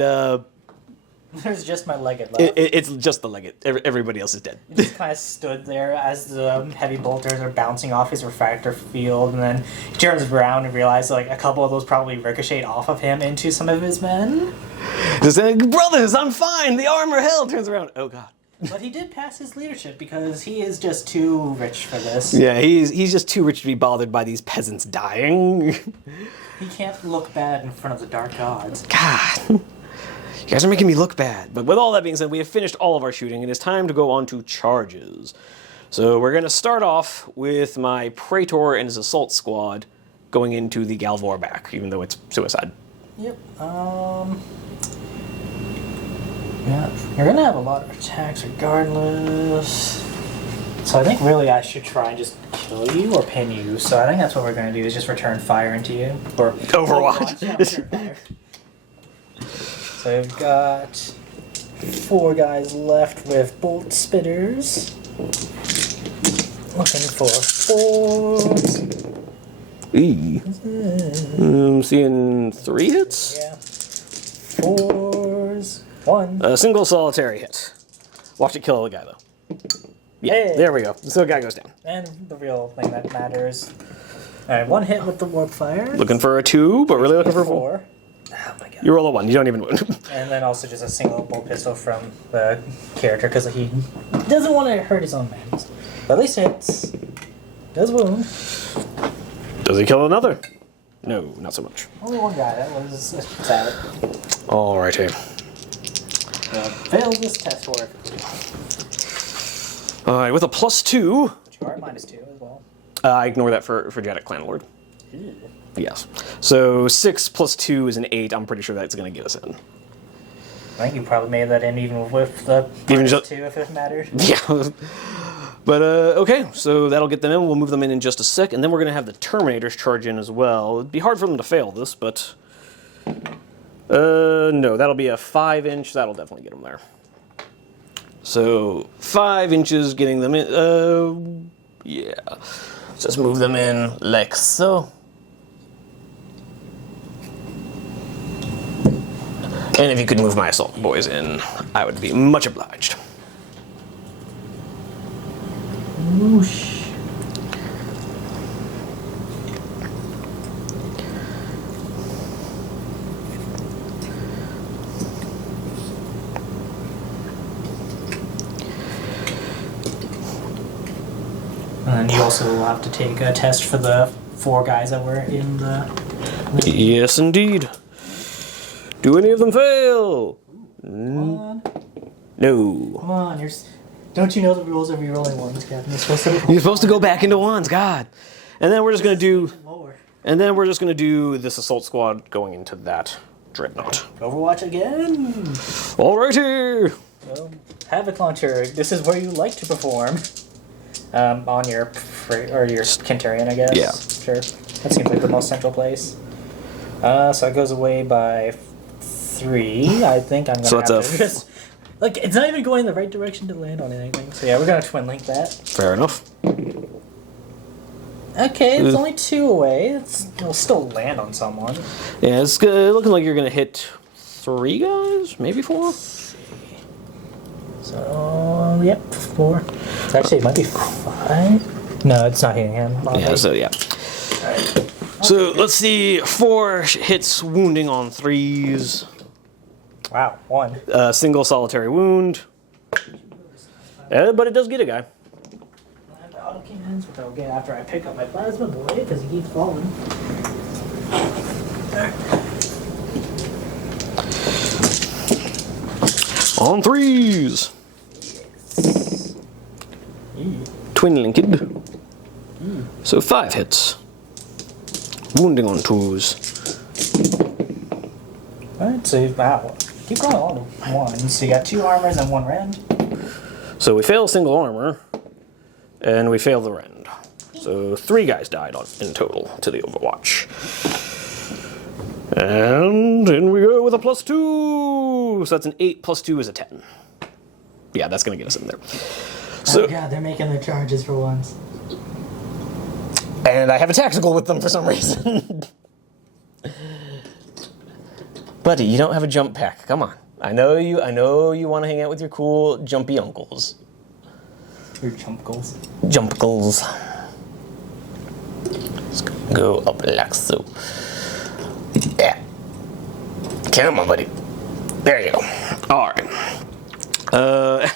There's just my legate left. it's just the legate. Everybody else is dead. He just kind of stood there as the heavy bolters are bouncing off his refractor field, and then he turns around and realizes like a couple of those probably ricocheted off of him into some of his men. Just saying, brothers, I'm fine. The armor held. Turns around. Oh god. But he did pass his leadership because he is just too rich for this. Yeah, he's just too rich to be bothered by these peasants dying. He can't look bad in front of the dark gods. God. You guys are making me look bad. But with all that being said, we have finished all of our shooting. It is time to go on to charges. So we're going to start off with my Praetor and his assault squad going into the Galvorback, even though it's suicide. Yep. Yeah, you're gonna have a lot of attacks regardless. So I think really I should try and just kill you or pin you. So I think that's what we're gonna do is just return fire into you. Or Overwatch. Yeah, return fire. So we've got 4 guys left with bolt spitters. Looking for 4s. I'm seeing 3 hits? Yeah. 4s. 1. A single solitary hit. Watch it kill the guy, though. Yeah, Hey. There we go. So the guy goes down. And the real thing that matters. Alright, 1 hit with the warp fire. Looking for a 2, but really looking for a 4. 4. Oh my god. You roll a 1. You don't even wound. And then also just a single bolt pistol from the character because he doesn't want to hurt his own man. But at least hits. Does wound. Does he kill another? No, not so much. Only 1 guy. That was sad. Alrighty. Failed this test horrifically. Alright, with a +2. But you are at -2 as well. I ignore that for Janet Clanlord. Yes. So 6 + 2 is an 8. I'm pretty sure that's going to get us in. I think you probably made that in even with the Even -2 if it mattered. Yeah. But, okay, so that'll get them in. We'll move them in just a sec, and then we're going to have the Terminators charge in as well. It'd be hard for them to fail this, but... no, that'll be a 5-inch. That'll definitely get them there. So, 5 inches getting them in. Yeah. Just move them in like so. And if you could move my assault boys in, I would be much obliged. Whoosh. And you also will have to take a test for the 4 guys that were in the... Yes, indeed. Do any of them fail? Come on. No. Come on, don't you know the rules of rerolling ones, Captain? You're supposed to go back into ones, God. And then we're just gonna do. Lower. And then we're just gonna do this assault squad going into that dreadnought. Overwatch again. Alrighty. So, Havoc Launcher. This is where you like to perform. On your Kentarian, I guess. Yeah. Sure. That seems like the most central place. So it goes away by 3. I think I'm gonna So have that's to just. Like, it's not even going in the right direction to land on anything. So yeah, we're gonna twin link that. Fair enough. Okay, it's only 2 away. It'll still land on someone. Yeah, it's looking like you're gonna hit 3 guys, maybe 4. So yep, 4. Actually, it might be 5. No, it's not hitting him. Yeah. So yeah. Alright. So let's see. 4 hits wounding on 3s. Wow, 1. Single solitary wound. But it does get a guy. I have the autocannons, which I'll get after I pick up my plasma boy, because he keeps falling. On 3s. Twin linked. So 5 hits. Wounding on 2s. Alright, so wow. Keep going on to 1. So you got 2 armors and 1 rend. So we fail single armor, and we fail the rend. So 3 guys died in total to the Overwatch. And in we go with a +2. So that's an 8 + 2 is a 10. Yeah, that's going to get us in there. So, Oh god, they're making their charges for once. and I have a tactical with them for some reason. Buddy, you don't have a jump pack. Come on. I know you want to hang out with your cool jumpy uncles. Your jump goals. Jump goals. Let's go up like so. Yeah. Come on, buddy. There you go. Alright.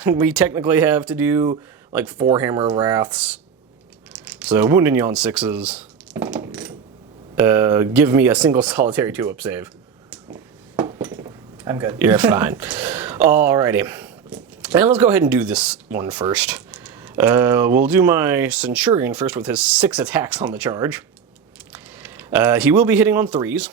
We technically have to do like 4 hammer wraths. So wounding you on 6s. Give me a single solitary 2-up save. I'm good. You're fine. Alrighty. And let's go ahead and do this one first. We'll do my Centurion first with his 6 attacks on the charge. He will be hitting on 3s.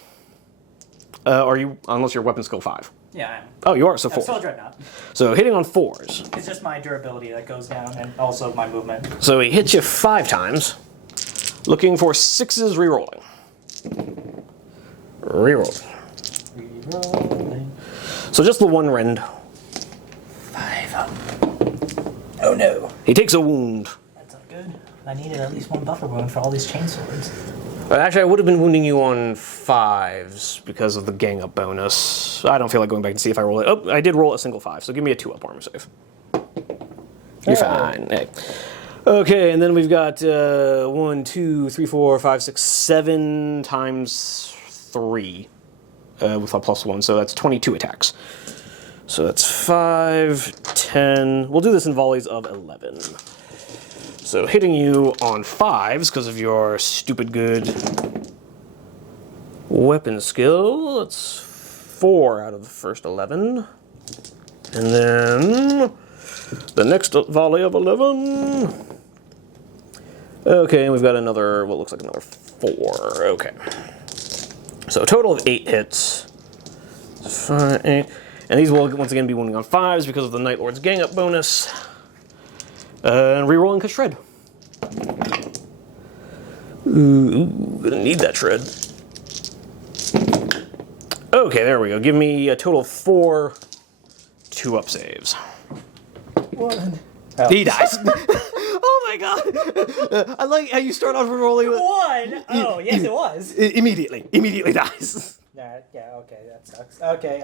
Unless your weapon skill 5. Yeah, I am. Oh, you are, so I'm 4. still a dreadnought. So hitting on 4s. It's just my durability that goes down, and also my movement. So he hits you 5 times. Looking for 6s rerolling. Rerolling. Rerolling. So just the one rend. 5 up. Oh no. He takes a wound. That's not good. I needed at least 1 buffer wound for all these chainswords. Actually, I would have been wounding you on 5s because of the gang up bonus. I don't feel like going back and see if I roll it. Oh, I did roll a single 5, so give me a 2-up armor save. You're fine. Hey. Okay, and then we've got 1, 2, 3, 4, 5, 6, 7 times 3 with a +1, so that's 22 attacks. So that's 5, 10. We'll do this in volleys of 11. So hitting you on 5s because of your stupid good weapon skill. That's 4 out of the first 11. And then the next volley of 11. Okay, and we've got another, what looks like another 4. Okay. So a total of 8 hits. 5, 8. And these will once again be wounding on 5s because of the Night Lord's gang up bonus. And rerolling because shred. Ooh, gonna need that shred. Okay, there we go. Give me a total of 4 2-up saves. 1. He dies. Oh my god! I like how you start off rolling with 1! Oh, yes, it was. Immediately dies. Yeah, okay, that sucks. Okay,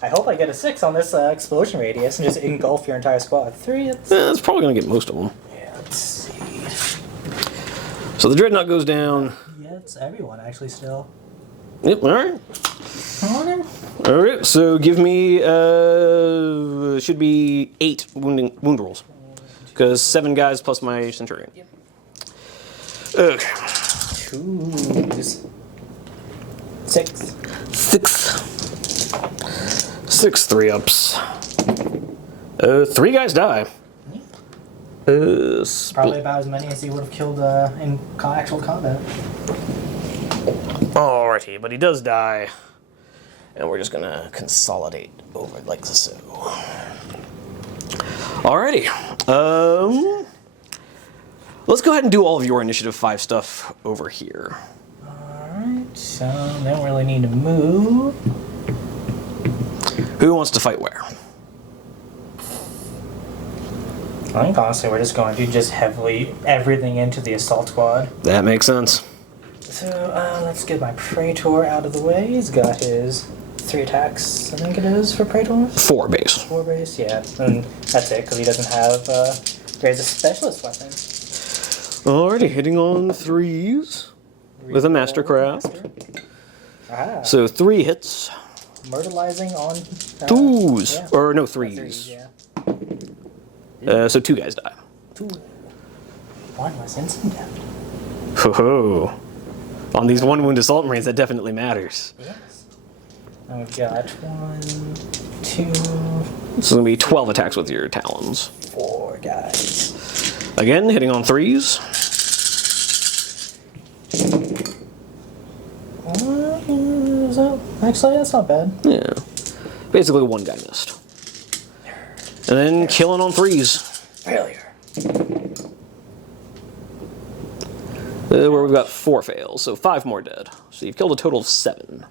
I hope I get a 6 on this explosion radius and just engulf your entire squad. 3, That's probably gonna get most of them. Yeah, let's see. So the Dreadnought goes down. Yeah, it's everyone actually still. Yep, alright. Alright, so give me, should be 8 wound rolls. Because 7 guys plus my Centurion. Yep. Okay. 2s. 6. 6 3-ups. 3 guys die. Probably about as many as he would have killed in actual combat. Alrighty, but he does die. And we're just gonna consolidate over like so. Alrighty. Let's go ahead and do all of your initiative 5 stuff over here. Alright, so then we really need to move. Who wants to fight where? I think honestly we're just going to do just heavily everything into the assault squad. That makes sense. So let's get my Praetor out of the way. He's got his 3 attacks, I think it is, for Praetor? 4 base. 4 base, yeah. And that's it, because he doesn't have raise a specialist weapon. Alrighty, hitting on 3s with a Mastercraft. Ah, So 3 hits. myrtleizing on 2s. yeah. Or no, 3s, 3s. yeah. So 2 guys die. 2. 1 was instant death. Ho ho. On these 1 wound assault marines, that definitely matters. Yes. And we've got 1, 2, This is going to be 12 attacks with your talons. 4 guys. Again, hitting on 3s. Actually, that's not bad. Yeah. Basically 1 guy missed. And then killing on 3s. Failure. Where we've got 4 fails, so 5 more dead. So you've killed a total of 7.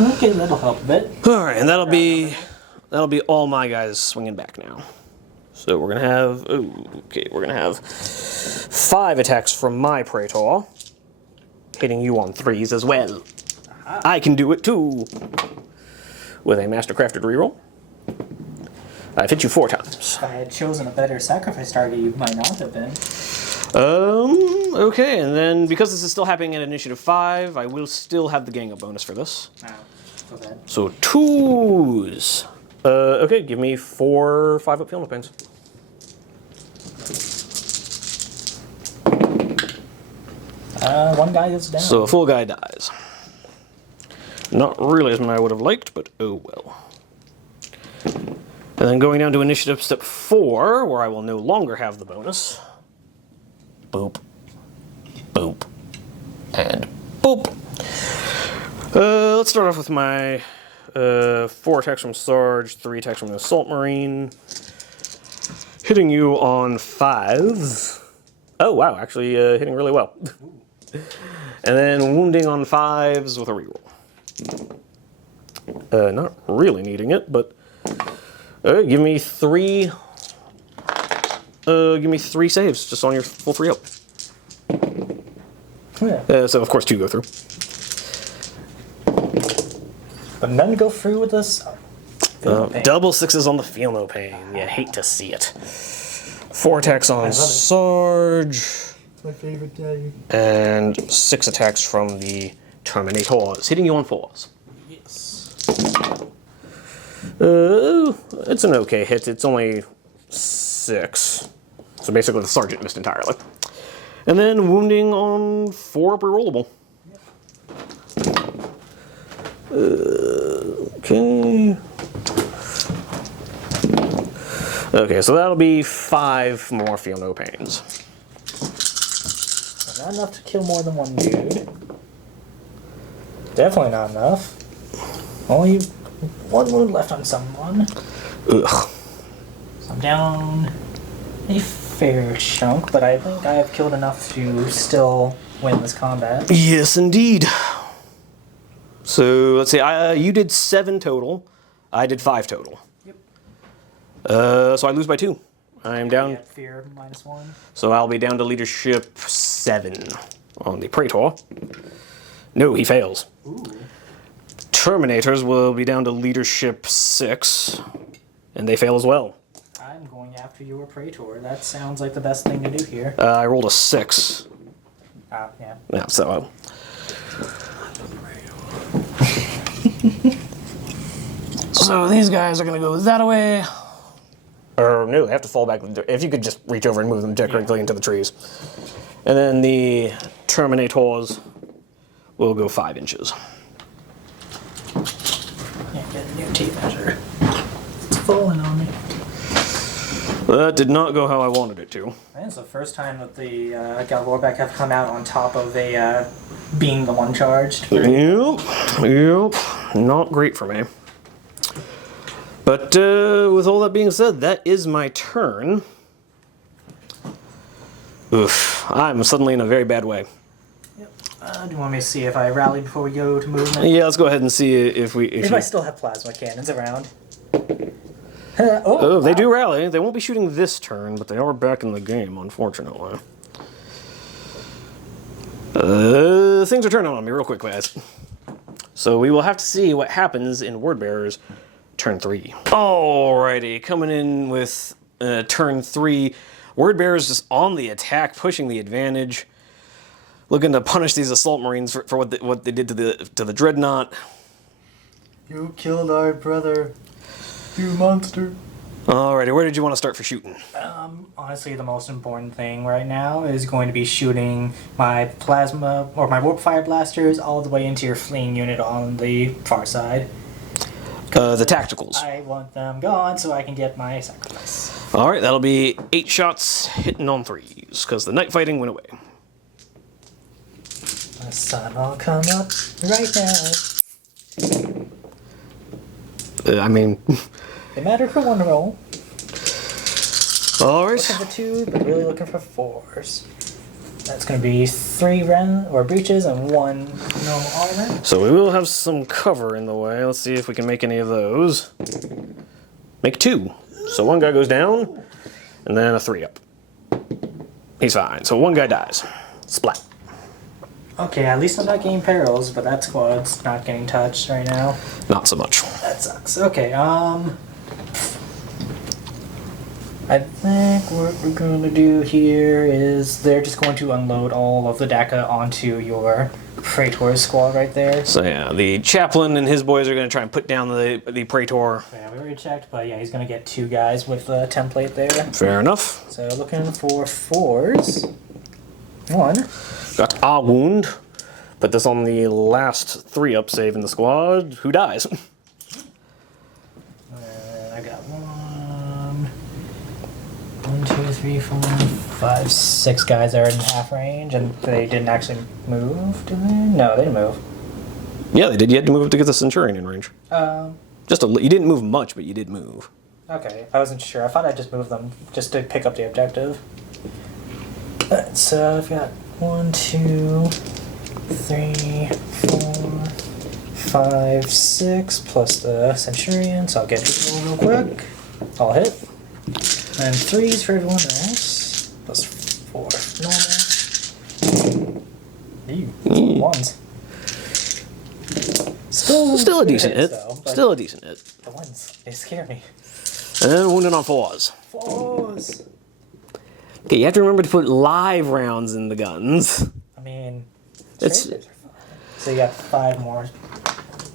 Okay, that'll help a bit. Alright, and that'll be all my guys swinging back now. So we're gonna have, we're gonna have 5 attacks from my Praetor, hitting you on 3s as well. Aha. I can do it too, with a Mastercrafted reroll. I've hit you 4 times. If I had chosen a better sacrifice target, you might not have been. Okay, and then because this is still happening at initiative 5, I will still have the gang up bonus for this. Oh, okay. So 2s. Okay, give me 4 5-up field pains. One guy is down. So a full guy dies. Not really as many I would have liked, but oh well. And then going down to initiative step 4, where I will no longer have the bonus. Boop. Boop. And boop. Let's start off with my 4 attacks from Sarge, 3 attacks from the Assault Marine. Hitting you on 5s. Oh, wow, actually hitting really well. And then wounding on 5s with a reroll. Not really needing it, but give me 3. Give me 3 saves just on your full 3 up. Yeah. So of course 2 go through. But none go through with this. Double 6s on the feel no pain. You hate to see it. 4 attacks on Sarge. It's my favorite day. And 6 attacks from the Terminators, hitting you on 4s. Yes. It's an okay hit. It's only 6. So basically the Sergeant missed entirely. And then wounding on 4 rerollable. Okay. Okay, so that'll be 5 more feel no pains. Not enough to kill more than one dude. Definitely not enough. Only 1 wound left on someone. Ugh. So I'm down a fair chunk, but I think I have killed enough to still win this combat. Yes, indeed. So let's see. You did 7 total. I did 5 total. Yep. So I lose by 2. I am down. Fear -1. So I'll be down to leadership 7 on the Praetor. No, he fails. Ooh. Terminators will be down to leadership 6, and they fail as well. I'm going after your Praetor. That sounds like the best thing to do here. I rolled a 6. Ah, yeah. Yeah, so. So these guys are going to go that way. Or no, they have to fall back. If you could just reach over and move them directly into the trees. And then the Terminators will go 5 inches. Can't get a new tape measure. It's falling on me. That did not go how I wanted it to. And it's the first time that the Galvorbeck have come out on top of a being the one charged. Yep. Not great for me. But with all that being said, that is my turn. Oof, I'm suddenly in a very bad way. Yep. Do you want me to see if I rally before we go to movement? Yeah, let's go ahead and see if we... If I still have plasma cannons around. Oh, they do rally. They won't be shooting this turn, but they are back in the game, unfortunately. Things are turning on me real quick, guys. So we will have to see what happens in Wordbearer's turn 3. Alrighty, coming in with turn 3. Wordbearer's just on the attack, pushing the advantage. Looking to punish these Assault Marines for what they did to the Dreadnought. You killed our brother. You monster. Alrighty, where did you want to start for shooting? Honestly, the most important thing right now is going to be shooting my plasma or my warp fire blasters all the way into your fleeing unit on the far side. The tacticals. I want them gone so I can get my sacrifice. Alright, that'll be 8 shots hitting on 3s, because the night fighting went away. The sun will come up right now. I mean... They matter for one roll. Alright. Looking for 2, but really looking for 4s. That's going to be 3 breaches and 1 normal armor. So we will have some cover in the way. Let's see if we can make any of those. Make 2. So 1 guy goes down, and then a 3 up. He's fine. So 1 guy dies. Splat. Okay, at least I'm not getting perils, but that squad's not getting touched right now. Not so much. That sucks. Okay, I think what we're going to do here is they're just going to unload all of the DACA onto your Praetor squad right there. So yeah, the chaplain and his boys are going to try and put down the Praetor. Yeah, we already checked, but yeah, he's going to get 2 guys with the template there. Fair enough. So looking for 4s. 1. Got a wound. Put this on the last 3-up save in the squad. Who dies? I got 1, 2, 3, 4, 5, 6 guys that are in half range, and they didn't actually move, did they? No, they didn't move. Yeah, they did. You had to move to get the Centurion in range. You didn't move much, but you did move. Okay, I wasn't sure. I thought I just moved them just to pick up the objective. Alright, so I've got 1, 2, 3, 4, 5, 6, plus the Centurion, so I'll get you real quick. I'll hit. And 3s for everyone else. Plus 4 normal. Ew, 1s. Still a decent hit. Though, Still a decent hit. the 1s, they scare me. And wounded on 4s. 4s! Okay, you have to remember to put live rounds in the guns. I mean, It's- straight hits are fine. So you got 5 more.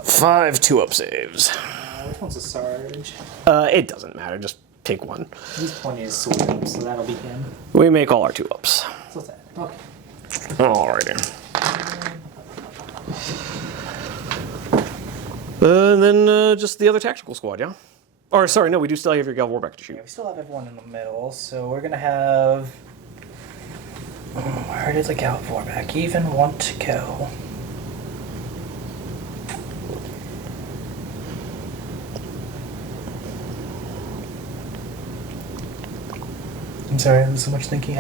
5 2-up saves. Which one's a Sarge? It doesn't matter, just take one. He's plenty of sword, so that'll be him. We make all our 2-ups. So what's that? Okay. Alrighty. And then just the other tactical squad, yeah? Or, sorry, no, we do still have your Gal Warbeck to shoot. Yeah, we still have everyone in the middle, so we're gonna have. Where did the Galvorback even want to go? I'm sorry, there's so much thinking.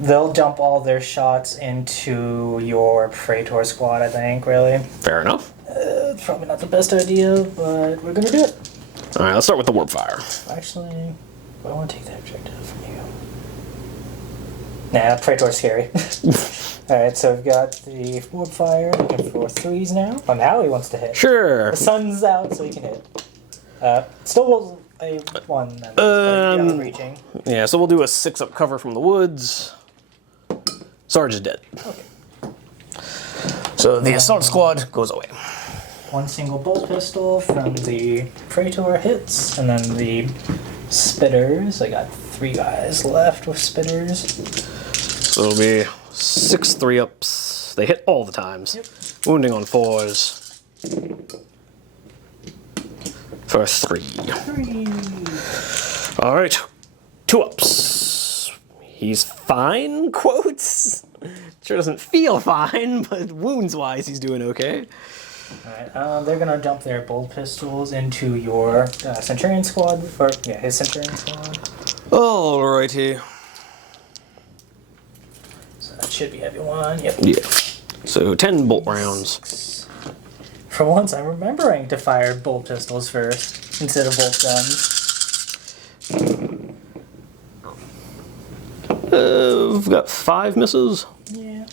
They'll dump all their shots into your Praetor squad, I think, really. Fair enough. It's probably not the best idea, but we're gonna do it. Alright, let's start with the Warp Fire. Actually, I want to take that objective from you. Nah, Praetor's scary. Alright, so we've got the Warp Fire, looking for 3s now. Oh, now he wants to hit. Sure. The sun's out, so he can hit. Still rolls a 1, then. Reaching. Yeah, so we'll do a 6-up cover from the woods. Sarge is dead. Okay. So the assault squad goes away. 1 single bolt pistol from the Praetor hits, and then the Spitters. I got 3 guys left with Spitters. So it'll be 6 3-ups. They hit all the times. Yep. Wounding on 4s. For 3. 3. Alright. 2-ups. He's fine, quotes. Sure doesn't feel fine, but wounds-wise he's doing okay. Alright, they're gonna dump their bolt pistols into your Centurion squad, or yeah, his Centurion squad. Alrighty. So that should be everyone. Yep. Yeah. So 10 bolt rounds. For once, I'm remembering to fire bolt pistols first instead of bolt guns. We've got 5 misses, Yeah,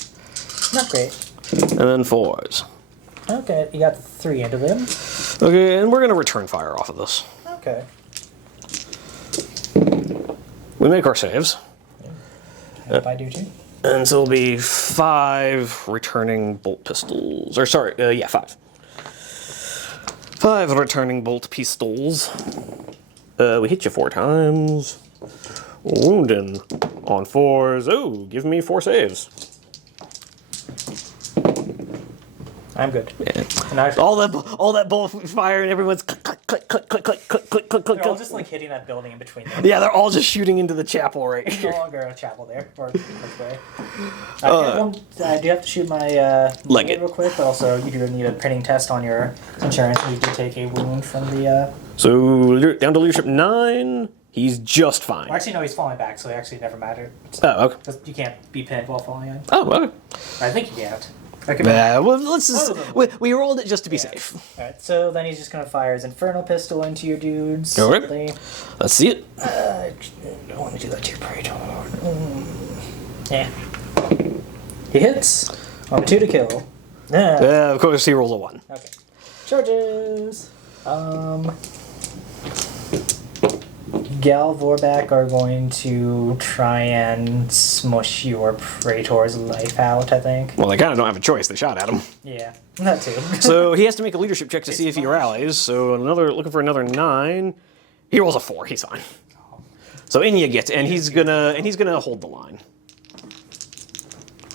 not great. and then 4s. Okay, you got 3 into them. Okay, and we're gonna return fire off of this. Okay. We make our saves, I hope I do too. and so it'll be 5 returning bolt pistols. Or sorry, yeah, 5. 5 returning bolt pistols. We hit you 4 times. Wounding on 4s. Oh, give me 4 saves. I'm good. Yeah. And I, All that bolt fire and everyone's click click click click click click click click click click. they're all just like hitting that building in between them. Yeah, they're all just shooting into the chapel right There's here. no longer a chapel there, or this way. I do have to shoot my Legate. real quick, but also you do need a printing test on your Centurion, so you did take a wound from the... So down to leadership 9. He's just fine. Well, actually, no, he's falling back, so it actually never mattered. Oh, okay. You can't be pinned while falling in. Oh, okay. I think you can't. Well, let's just we rolled it just to be safe. Alright, so then he's just gonna fire his Infernal Pistol into your dudes. Alright. Let's see it. I don't want to do that to your Praetor. Yeah. He hits. On 2 to kill. Yeah. Of course, he rolls a 1. Okay. Charges. Gal Vorback are going to try and smush your Praetor's life out, I think. Well, they kind of don't have a choice. They shot at him. Yeah, that too. So he has to make a leadership check to see if he rallies. So looking for another 9. He rolls a 4. He's fine. So in you get, and he's gonna hold the line.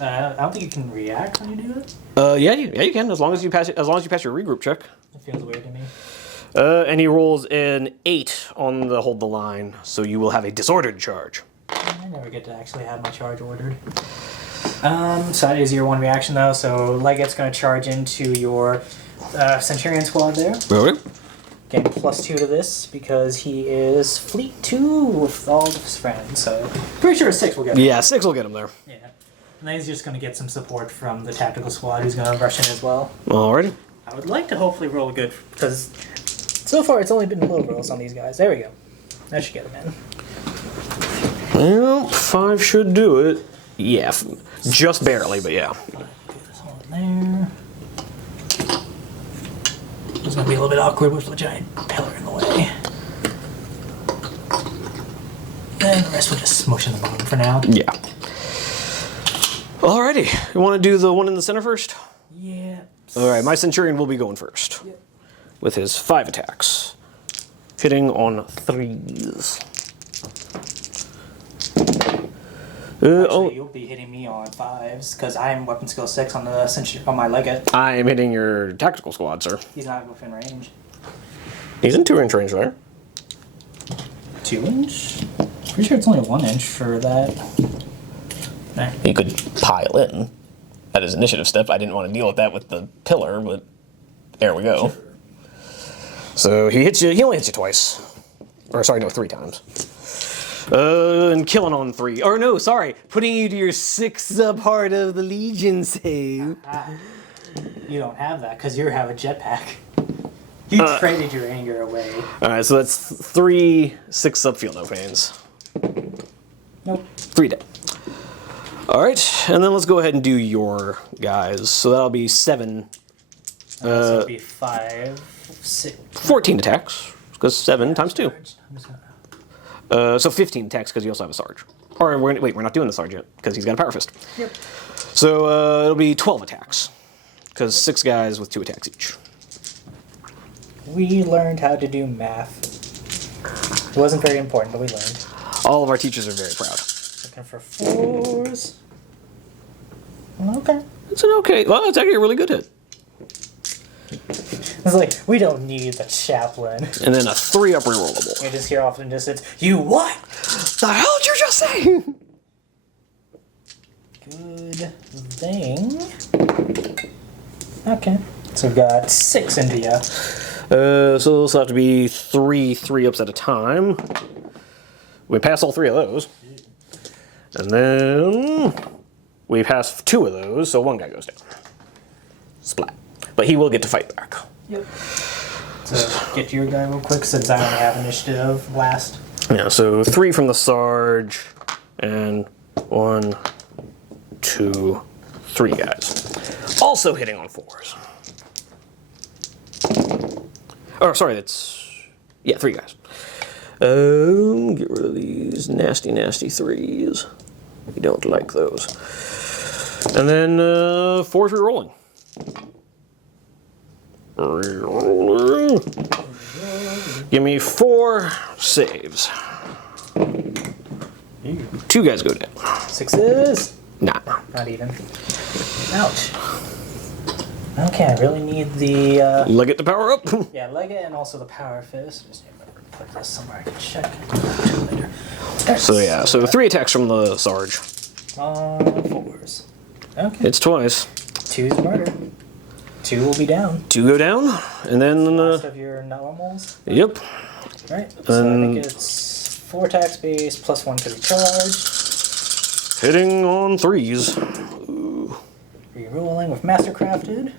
I don't think you can react when you do it. Yeah, you can as long as you pass your regroup check. It feels weird to me. And he rolls an 8 on the hold the line, so you will have a disordered charge. I never get to actually have my charge ordered. So that is your 1 reaction though. So Legate's going to charge into your Centurion squad there. Okay. Getting +2 to this because he is Fleet 2 with all of his friends. So pretty sure 6 will get him. Yeah, 6 will get him there. Yeah. And then he's just going to get some support from the tactical squad who's going to rush in as well. Alrighty. I would like to hopefully roll good because so far it's only been low rolls on these guys. There we go. That should get him in. Well, 5 should do it. Yeah, just barely, but yeah. Put this all in there. It's going to be a little bit awkward with the giant pillar in the way. And the rest will just smush in the bottom for now. Yeah. Alrighty. You want to do the one in the center first? Yeah. Alright, my Centurion will be going first. Yep. With his 5 attacks. Hitting on 3s. Actually, you'll be hitting me on 5s because I'm weapon skill 6 on the on my legate. I am hitting your tactical squad, sir. He's not within range. He's in 2-inch range there. 2 inch? Pretty sure it's only 1 inch for that. Nah. He could pile in at his initiative step. I didn't want to deal with that with the pillar, but there we go. Sure. So he hits you. He only hits you twice. Or sorry, no, 3 times. And killing on 3. Or no, sorry, putting you to your 6th part of the Legion save. You don't have that because you have a jetpack. You traded your anger away. Alright, so that's 3 6 field no pains. Nope. 3 dead. Alright, and then let's go ahead and do your guys. So that'll be 7. So it'll be 5, 6. 14 attacks, because 7 times 2. So 15 attacks because you also have a Sarge. Or wait, we're not doing the Sarge yet because he's got a Power Fist. Yep. So it'll be 12 attacks because 6 guys with 2 attacks each. We learned how to do math. It wasn't very important, but we learned. All of our teachers are very proud. Looking for 4s. Okay. It's an okay. Well, it's actually a really good hit. It's like, we don't need the chaplain. And then a 3-up rerollable. You just hear off in the distance, you what? The hell did you just say? Good thing. Okay. So we've got 6 into you. So this will have to be 3 3-ups at a time. We pass all 3 of those. And then we pass 2 of those, so 1 guy goes down. Splat. But he will get to fight back. Yep. So get your guy real quick since I only have initiative last. Yeah, so 3 from the Sarge, and 1, 2, 3 guys. Also hitting on 4s. Oh, sorry, that's... Yeah, 3 guys. Get rid of these nasty, nasty 3s. We don't like those. And then 4 re-rolling. Give me 4 saves. 2 guys go down. 6s? Nah. Not even. Ouch. Okay, I really need the... Leg it to power up. Yeah, Legate and also the Power Fist. Just need to put this somewhere I can check. Later. So yeah, so 3 attacks from the Sarge. 4s. Okay. It's twice. 2's murder. 2 will be down. 2 go down, and then... Last of your normals. Yep. Right. So I think it's 4 attacks base plus 1 to the charge. Hitting on 3s. Rerolling with Mastercrafted.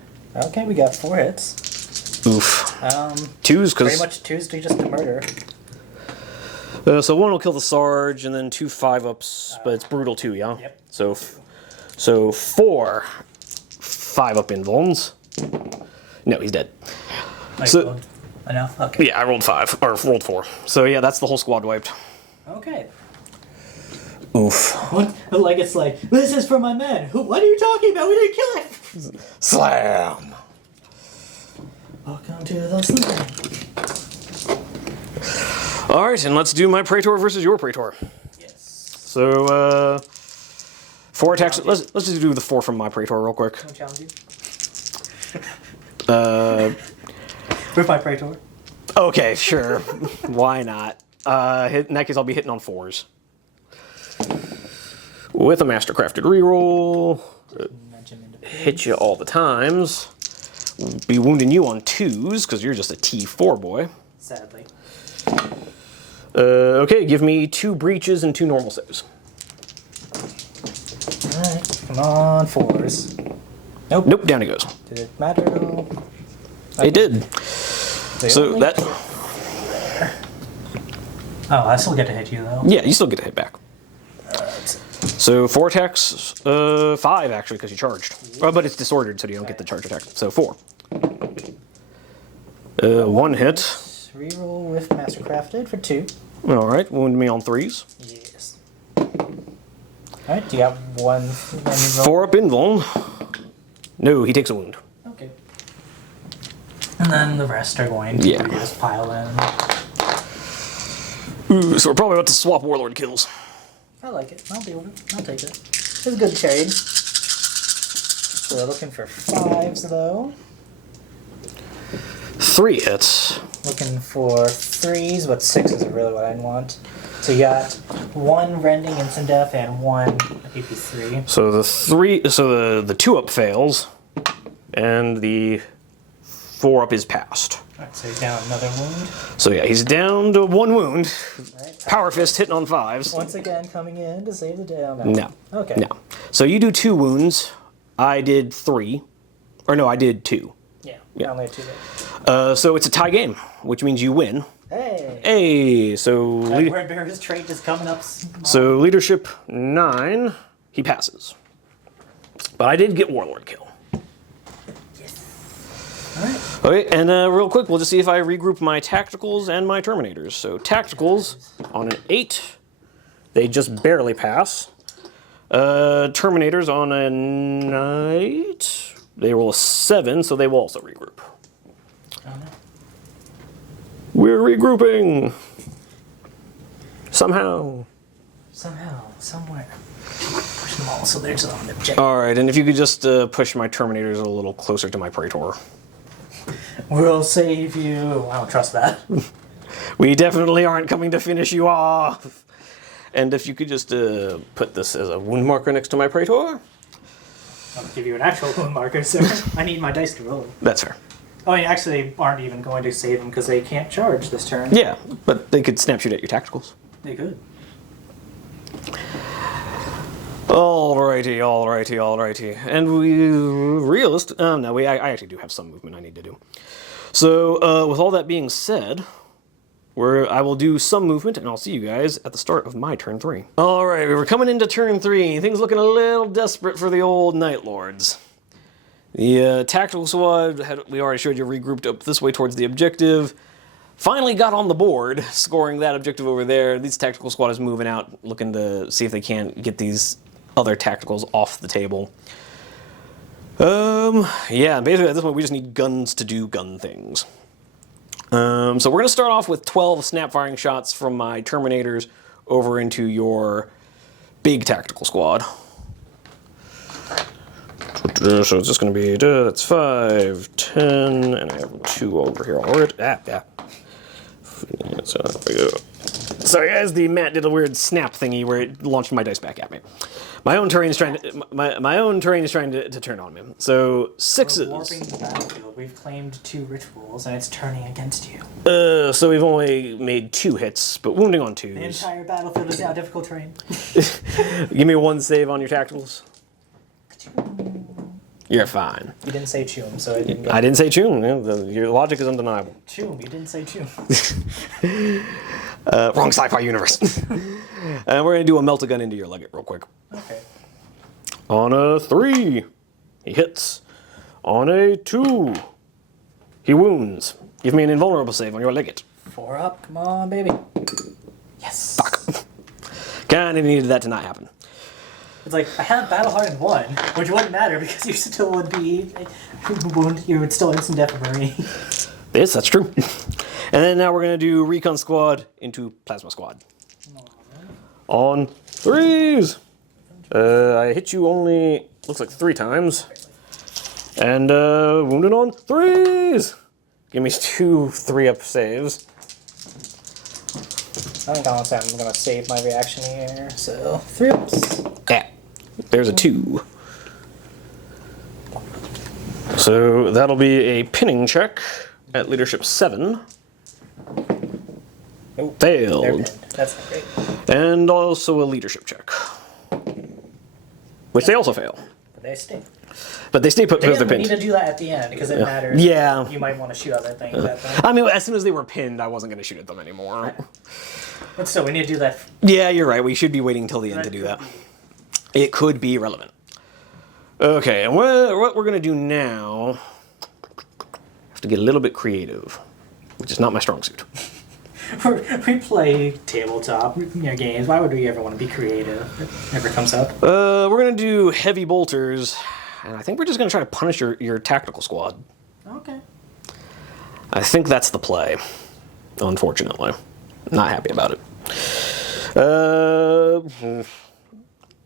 Okay, we got 4 hits. Oof. 2s, because... Pretty much 2's to just the murder. So 1 will kill the Sarge, and then 2 5-ups, but it's brutal 2, yeah? Yep. So 4 5-up invulns. No, he's dead. So, I know? Okay. yeah, I rolled 5, or rolled 4. So yeah, that's the whole squad wiped. Okay. Oof. What? Like, it's like, this is for my men. What are you talking about? We didn't kill it. Slam! Welcome to the slam. Alright, and let's do my Praetor versus your Praetor. Yes. So, 4 attacks. Let's just do the 4 from my Praetor real quick. Can I challenge you? With my Praetor. Okay, sure. Why not? In that case, I'll be hitting on 4s. With a Mastercrafted reroll. Hit you all the times. Be wounding you on 2s, because you're just a T4 boy. Sadly. Okay, give me 2 breaches and 2 normal saves. Alright, come on, 4s. Nope. Nope, down he goes. Did it matter at all? It did. They So only that... Oh, I still get to hit you, though. Yeah, you still get a hit back. Alright. So 4 attacks, 5 actually, because you charged. Oh, but it's disordered, so you don't get the charge attack. So 4. 1 hit. Reroll with Mastercrafted for 2. Alright, wound me on 3s. Yes. Alright, do you got 1? 4 up invuln. No, he takes a wound. Okay. And then the rest are going to just pile in. Ooh, so we're probably about to swap warlord kills. I like it. I'll deal with it. I'll take it. It's a good trade. So we're looking for 5s, though. 3 hits. Looking for 3s, but 6s are really what I want. So you got 1 rending instant death and 1 AP3. So the 2 up fails, and the 4 up is passed. Alright, so he's down another wound. So yeah, he's down to 1 wound. Right. Power fist hitting on 5s. Once again, coming in to save the day on that. No. Okay. No. So you do 2 wounds. I did 3. Or no, I did 2. Yeah, Yeah. I only have 2 there. So it's a tie game, which means you win. Hey! Hey, so Word Bearer's trait is coming up. so leadership 9, he passes. But I did get warlord kill. Alright. Okay, and real quick, we'll just see if I regroup my tacticals and my terminators. So tacticals on an 8, they just barely pass. Terminators on a 9, they roll a 7, so they will also regroup. Oh, no. We're regrouping! Somehow. Somehow, somewhere. Push them all so there's an objective. Alright, and if you could just push my terminators a little closer to my praetor. We'll save you. I don't trust that. We definitely aren't coming to finish you off. And if you could just put this as a wound marker next to my praetor. I'll give you an actual wound marker, sir. I need my dice to roll. That's fair. Oh, you actually aren't even going to save them because they can't charge this turn. Yeah, but they could snap shoot at your tacticals. They could. Alrighty. And I actually do have some movement I need to do. So, with all that being said, I will do some movement, and I'll see you guys at the start of my turn 3. Alright, we're coming into turn 3. Things looking a little desperate for the old Night Lords. The tactical squad, we already showed you, regrouped up this way towards the objective. Finally got on the board, scoring that objective over there. This tactical squad is moving out, looking to see if they can't get these other tacticals off the table. Yeah, basically at this point we just need guns to do gun things. So we're going to start off with 12 snap-firing shots from my Terminators over into your big tactical squad. So it's just going to be, that's 5, 10, and I have 2 over here already. So there we go. Sorry guys, the mat did a weird snap thingy where it launched my dice back at me. My own terrain is trying to to turn on me. So 6s. We're warping the battlefield. We've claimed 2 rituals, and it's turning against you. So we've only made 2 hits, but wounding on 2s. The entire battlefield is now difficult terrain. Give me 1 save on your tacticals. You're fine. You didn't say choom, so I didn't get I didn't say choom. Your logic is undeniable. choom. You didn't say choom. Wrong sci-fi universe. And we're going to do a melt-a-gun into your legate real quick. Okay. On a 3, he hits. On a 2, he wounds. Give me an invulnerable save on your legate. 4 up. Come on, baby. Yes. Fuck. Kinda needed that to not happen. It's like, I have Battle Hardened 1, which wouldn't matter because you still would be you would still instant death a Marine. Yes, that's true. And then now we're going to do Recon Squad into Plasma Squad. On 3s. I hit you only, looks like 3 times. And wounded on 3s. Give me 2 3-up saves. I think honestly I'm going to save my reaction here, so 3 ups. Yeah, there's a 2. So that'll be a pinning check at leadership 7. Oh, Failed. they're pinned. That's not great. And also a leadership check. Which they also fail. But they stay. But they stay put because they're We need pinned. to do that at the end because it matters. Yeah. You might want to shoot other things at them. I mean, as soon as they were pinned, I wasn't going to shoot at them anymore. But still, we need to do that. Yeah, you're right. We should be waiting until the end to do that. It could be relevant. Okay, and what we're going to do now... have to get a little bit creative, which is not my strong suit. We play tabletop games. Why would we ever want to be creative? It never comes up. We're going to do heavy bolters, and I think we're just going to try to punish your tactical squad. Okay. I think that's the play, unfortunately. Not happy about it.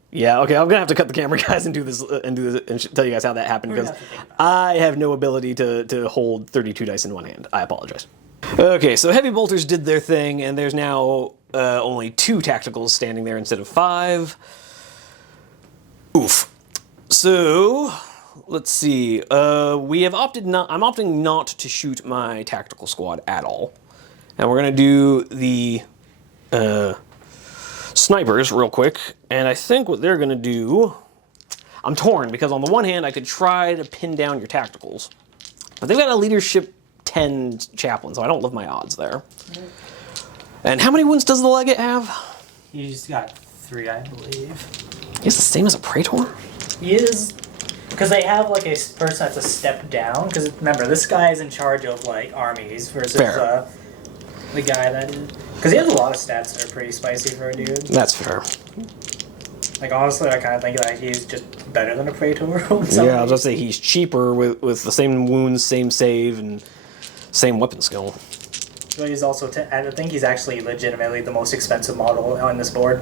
Yeah, okay, I'm gonna have to cut the camera, guys, and do this and tell you guys how that happened, because I have no ability to hold 32 dice in one hand. I apologize. Okay, so heavy bolters did their thing, and there's now only 2 tacticals standing there instead of 5. Oof. So let's see. We have opted not. I'm opting not to shoot my tactical squad at all, and we're gonna do the snipers real quick. And I think what they're gonna do, I'm torn, because on the one hand I could try to pin down your tacticals, but they've got a leadership 10 chaplain, so I don't love my odds there. And how many wounds does the legate have? He's got 3, I believe. He's the same as a praetor? He is, because they have like a person that's a step down. Because remember, this guy is in charge of like armies versus the guy that is. Because he has a lot of stats that are pretty spicy for a dude. That's fair. Like honestly, I kind of think that he's just better than a praetor. Yeah, I was gonna say he's cheaper with the same wounds, same save, and same weapon skill. But he's also, I think he's actually legitimately the most expensive model on this board.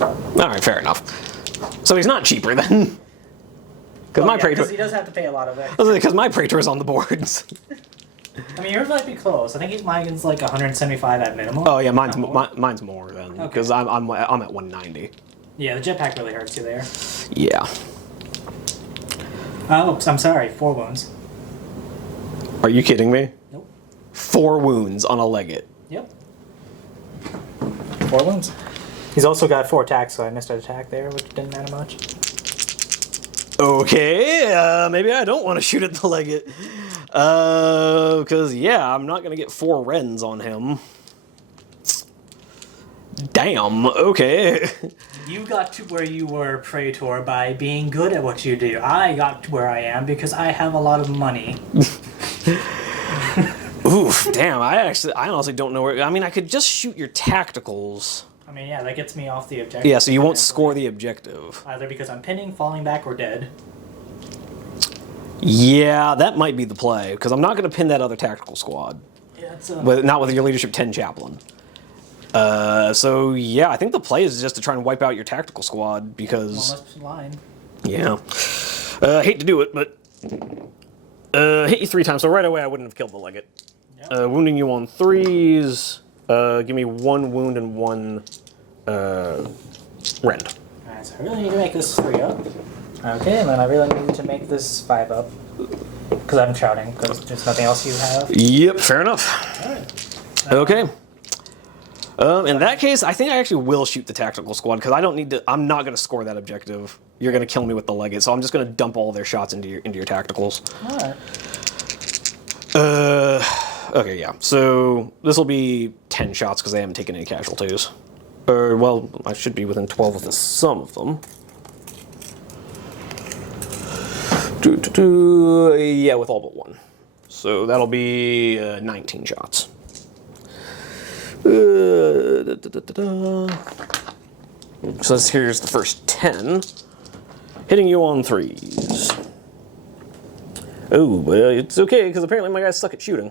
All right, fair enough. So he's not cheaper then. Because my praetor. Because he does have to pay a lot of it. Because my praetor is on the boards. I mean, yours might be close. I think mine's like 175 at minimum. Oh yeah, mine's more then, because I'm at 190. Yeah, the jetpack really hurts you there. Yeah. Oh, I'm sorry. 4 wounds. Are you kidding me? Nope. 4 wounds on a legate. Yep. 4 wounds. He's also got 4 attacks, so I missed an attack there, which didn't matter much. Okay, maybe I don't want to shoot at the legate. Because, yeah, I'm not going to get 4 rends on him. Damn, okay. You got to where you were, Praetor, by being good at what you do. I got to where I am because I have a lot of money. Oof, damn, I honestly don't know where... I mean, I could just shoot your tacticals. I mean, yeah, that gets me off the objective. Yeah, so you won't score the objective. Either because I'm pinning, falling back, or dead. Yeah, that might be the play, because I'm not going to pin that other tactical squad. Yeah, it's not with your leadership 10 chaplain. So yeah, I think the play is just to try and wipe out your tactical squad, because... Almost line. Yeah. Hate to do it, but... hit you 3 times, so right away I wouldn't have killed the legate. Yep. Wounding you on 3s. Give me 1 wound and 1 rend. Alright, so I really need to make this 3 up. Okay, and then I really need to make this 5 up. Because I'm shouting, because there's nothing else you have. Yep, fair enough. Alright. Okay. In that case, I think I actually will shoot the tactical squad, because I don't need to... I'm not going to score that objective. You're going to kill me with the legate, so I'm just going to dump all their shots into your tacticals. Alright. Okay, yeah. So this will be 10 shots, because they haven't taken any casualties. Well, I should be within 12 of some of them. Yeah, with all but 1. So that'll be 19 shots. So here's the first 10. Hitting you on 3s. Oh, but it's okay, because apparently my guys suck at shooting.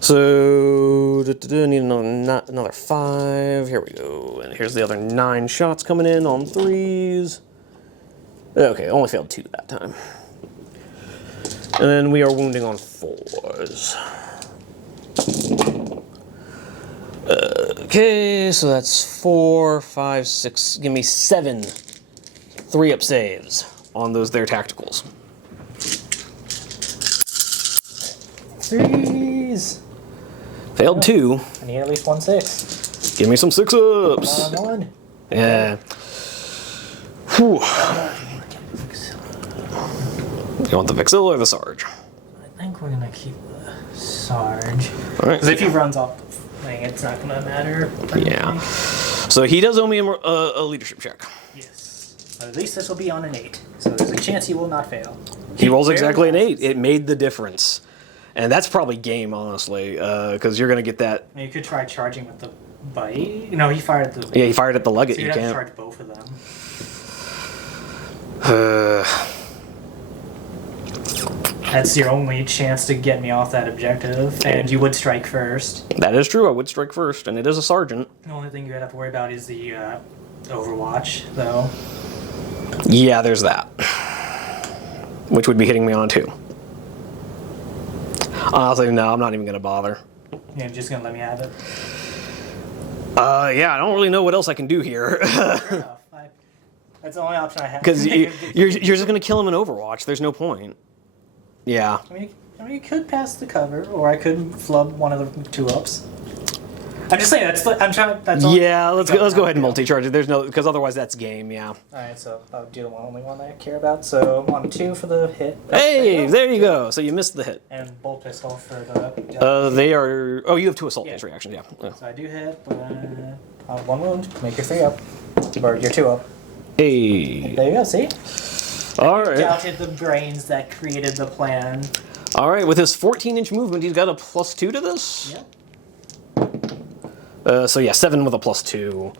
So, need another 5. Here we go. And here's the other 9 shots coming in on 3s. Okay, only failed 2 that time. And then we are wounding on 4s. Okay, so that's 4, 5, 6. Give me 7 3-up saves on those their tacticals. 3s. Failed 2. I need at least 1 6. Give me some 6-ups. Come on. Yeah. Whew. You want the Vixil or the Sarge? I think we're gonna keep the Sarge. Alright. Because if he runs off the thing, it's not gonna matter. Yeah. So he does owe me a leadership check. Yes. But at least this will be on an 8. So there's a chance he will not fail. He rolls exactly an 8. It made the difference. And that's probably game, honestly, because you're going to get that. You could try charging with the bite. No, he fired at the. Yeah, he fired at the Legate. So you you'd have can't. to charge both of them. That's your only chance to get me off that objective, and you would strike first. That is true. I would strike first, and it is a sergeant. The only thing you have to worry about is the Overwatch, though. Yeah, there's that. Which would be hitting me on 2. Honestly, no, I'm not even going to bother. You're just going to let me have it? Yeah, I don't really know what else I can do here. Fair enough. That's the only option I have. Because you're just going to kill him in Overwatch. There's no point. Yeah. I mean, you could pass the cover, or I could flub one of the 2-ups. I'm just saying, I'm trying. That's all. Yeah, let's go ahead and multi-charge it. There's no, because otherwise that's game. Yeah. All right, so I'll do the only one I care about. So on 2 for the hit. Hey, there you go. So you missed the hit. And bolt pistol for the. They are. Oh, you have 2 assault-based reactions. Yeah. So I do hit, but 1 wound. Make your 3-up, or your 2-up. Hey. There you go. See. All right. Doubted the brains that created the plan. All right. With his 14-inch movement, he's got a +2 to this. Yep. So yeah, 7 with a +2,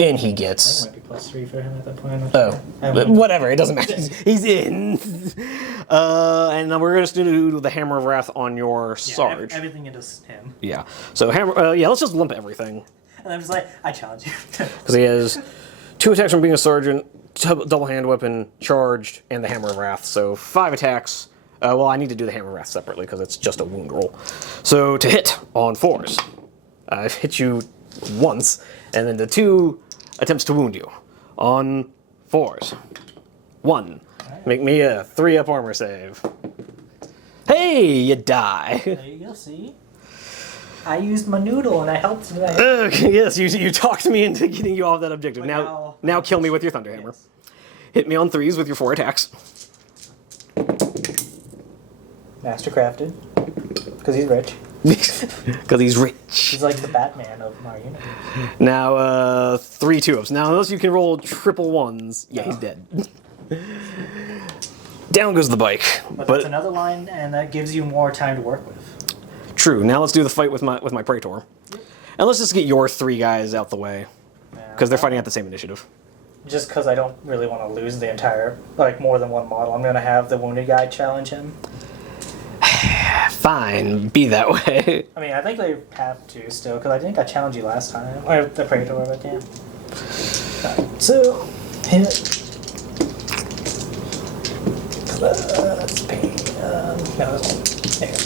and he I gets. think it might be +3 for him at that point. Oh, but whatever. It doesn't matter. He's in. And then we're just gonna do the Hammer of Wrath on your Sarge. Everything is him. Yeah. So hammer. Yeah. Let's just lump everything. And I'm just like, I challenge you. Because he has 2 attacks from being a sergeant, double hand weapon, charged, and the Hammer of Wrath. So 5 attacks. Well, I need to do the Hammer of Wrath separately because it's just a wound roll. So to hit on 4s. I've hit you once, and then the 2 attempts to wound you on 4s. 1. Right. Make me a 3-up armor save. Hey, you die. There you go, see? I used my noodle and I helped you. Yes, you talked me into getting you off that objective. Now kill me with your Thunderhammer. Yes. Hit me on 3s with your 4 attacks. Mastercrafted. Because he's rich. Because he's rich. He's like the Batman of my unit. Now, 3 2-ups. Now, unless you can roll triple 1s, yeah, he's dead. Down goes the bike. But that's another line, and that gives you more time to work with. True. Now let's do the fight with my Praetor. Yep. And let's just get your 3 guys out the way. Because they're fighting at the same initiative. Just because I don't really want to lose the entire, like, more than one model. I'm going to have the wounded guy challenge him. Fine, be that way. I mean, I think they have to still, because I think I challenged you last time. Or the Praetor, but yeah. Right, so, hit. Let's pay. No, this one. There you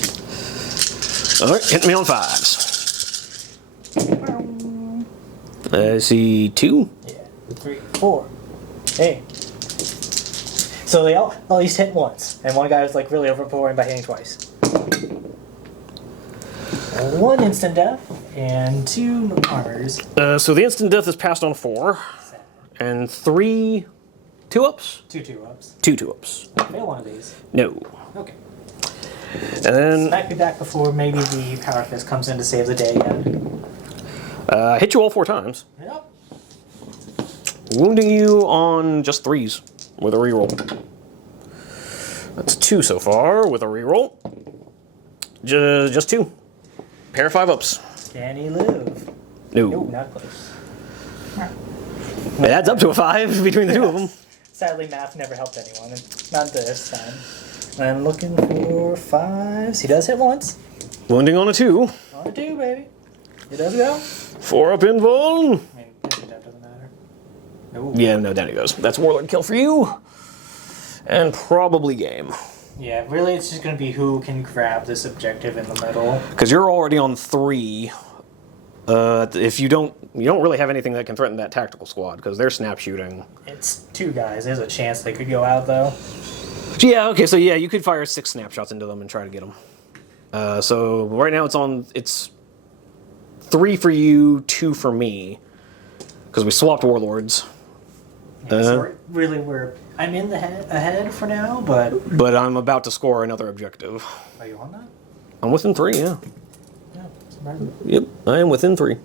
go. Alright, hit me on 5s. I see 2. Yeah, 3, 4. Hey. So they all at least hit once, and one guy was like really overpowering by hitting twice. 1 instant death and 2 armors. So the instant death is passed on 4, 7. and 3 2-ups. 2 2-ups. 2 2-ups. Fail one of these. No. Okay. And then Smack me back before maybe the Power Fist comes in to save the day again. I hit you all 4 times, Yep. wounding you on just 3s with a reroll. That's 2 so far with a reroll. Just 2. Pair of 5-ups. Can he live? No. No, not close. It adds up to a 5 between the 2 of them. Sadly, math never helped anyone. Not this time. I'm looking for 5s. He does hit once. Wounding on a 2. On a 2, baby. It does go. 4-up invuln. I mean, that doesn't matter. No. Yeah, no, down he goes. That's Warlord kill for you. And probably game. Yeah, really, it's just going to be who can grab this objective in the middle. Because you're already on 3. If you don't really have anything that can threaten that tactical squad because they're snap shooting. It's 2 guys. There's a chance they could go out though. Yeah. Okay. So yeah, you could fire 6 snapshots into them and try to get them. So right now it's 3 for you, 2 for me, because we swapped warlords. Yeah, so I'm in the ahead for now, but But I'm about to score another objective. are you on that? I'm within 3, yeah. Yeah, surprising. Yep, I am within 3.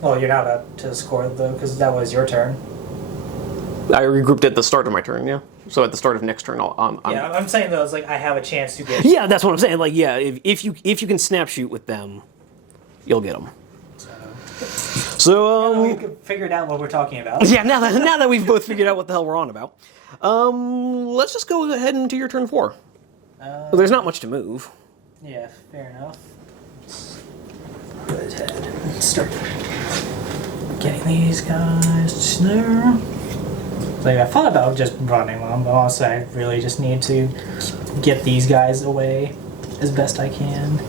Well, you're not about to score though, because that was your turn. I regrouped at the start of my turn, yeah. So at the start of next turn, I'm saying though, it's like I have a chance to get. Yeah, that's what I'm saying. Like, yeah, if you can snap shoot with them, you'll get them. So we figured out what we're talking about. yeah, now that we've both figured out what the hell we're on about, let's just go ahead into your turn 4. Well, there's not much to move. Yeah, fair enough. Go ahead and start getting these guys there. So yeah, I thought about just running them, but honestly, I really just need to get these guys away as best I can.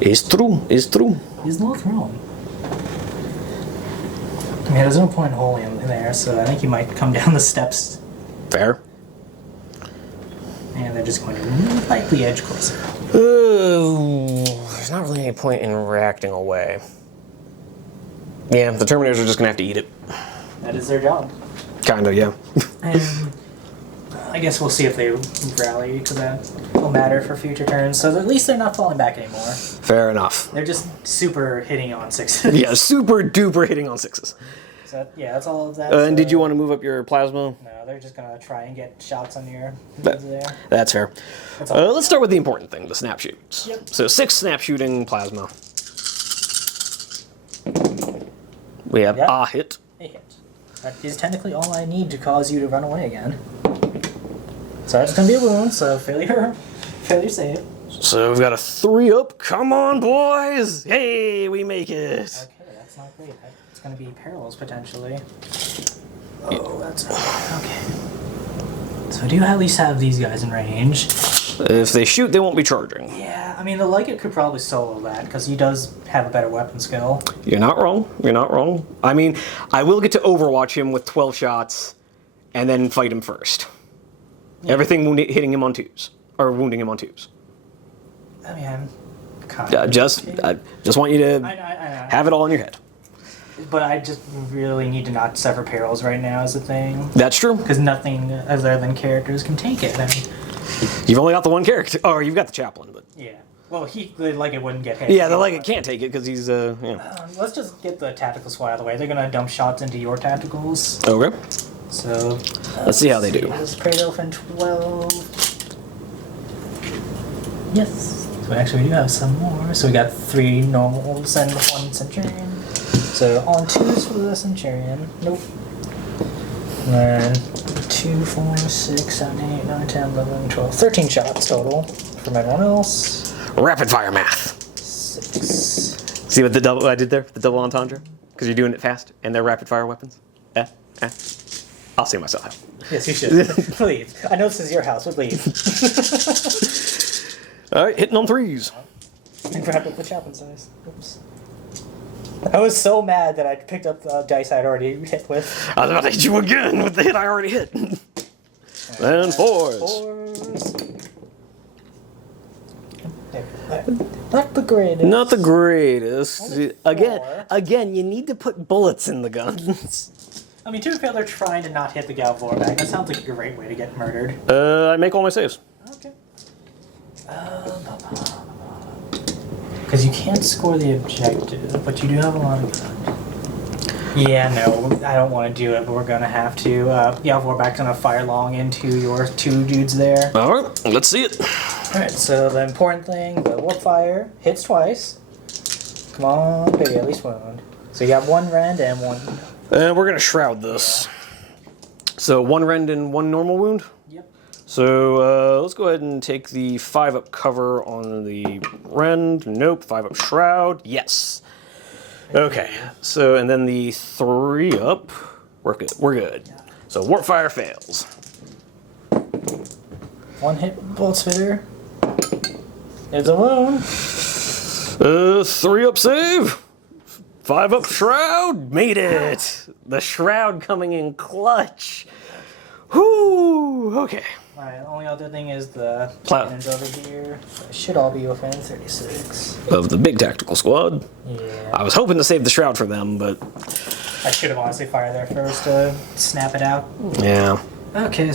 It's true. It's true. He's not wrong. I mean, there's no point in holding him there, so I think he might come down the steps. Fair. And they're just going to likely edge closer. There's not really any point in reacting away. Yeah, the Terminators are just gonna have to eat it. That is their job. Kinda, yeah. And I guess we'll see if they rally, because that will matter for future turns. So at least they're not falling back anymore. Fair enough. They're just super hitting on 6s. Yeah, super duper hitting on 6s. So yeah, that's all of that. And did you want to move up your plasma? No, they're just gonna try and get shots on your That- there. That's fair. That's all. Let's start with the important thing, the snap shoots. Yep. So 6 snap shooting plasma. We have Yep. a hit. A hit. That is technically all I need to cause you to run away again. So that's gonna be a wound. So failure save. So we've got a 3 up. Come on, boys! Hey, we make it. Okay, that's not great. It's gonna be parallels potentially. Oh, that's okay. So I do at least have these guys in range. If they shoot, they won't be charging. Yeah, I mean the Liget could probably solo that because he does have a better weapon skill. You're not wrong. You're not wrong. I mean, I will get to overwatch him with 12 shots and then fight him first. Yeah. Everything hitting him on 2s. Or wounding him on 2s. I mean, I'm kind of... Just want you to I know. have it all in your head. But I just really need to not suffer perils right now is the thing. That's true. Because nothing other than characters can take it. And, You've only got the one character. Or you've got the chaplain, but... yeah. Well, the Liget wouldn't get hit. Yeah, the Liget can't take it because he's, let's just get the tactical squad out of the way. They're going to dump shots into your tacticals. Okay. So... Let's see how they do. This Prey Elephant 12... Yes. So actually we do have some more. So we got 3 normals and 1 Centurion. So on 2s for the Centurion. Nope. And then 2, 4, 6, 7, 8, 9, 10, 11, 12, 13 shots total from everyone else. Rapid fire math. 6. See what I did there? The double entendre? Because you're doing it fast and they're rapid fire weapons. I'll see myself out. Yes, you should. Please. I know this is your house, but leave. Alright, hitting on 3s. And grabbed up the chaplain size. Oops. I was so mad that I picked up the dice I'd already hit with. I was about to hit you again with the hit I already hit. And 4s. Not the greatest. Not the greatest. Only 4. Again, you need to put bullets in the guns. I mean, to be fair, they're trying to not hit the Galvor bag. That sounds like a great way to get murdered. I make all my saves. Okay. Because you can't score the objective, but you do have a lot of guns. Yeah, no, I don't want to do it, but we're going to have to. Galvor bag's going to fire long into your 2 dudes there. Alright, let's see it. Alright, so the important thing, the warp fire hits twice. Come on, baby, at least wound. So you got 1 rend and 1... And we're going to shroud this. So 1 rend and 1 normal wound? Yep. So let's go ahead and take the 5 up cover on the rend. Nope. 5 up shroud. Yes. Okay. So, and then the 3 up. We're good. We're good. So warp fire fails. 1 hit bolt spitter. There's a wound. 3 up save. 5 up shroud. Made it. The shroud coming in clutch. Whoo. Okay. Alright, the only other thing is the Plow. cannons over here. So it should all be within 36. Of the big tactical squad. Yeah. I was hoping to save the shroud for them, but I should have honestly fired there first to snap it out. yeah. Okay.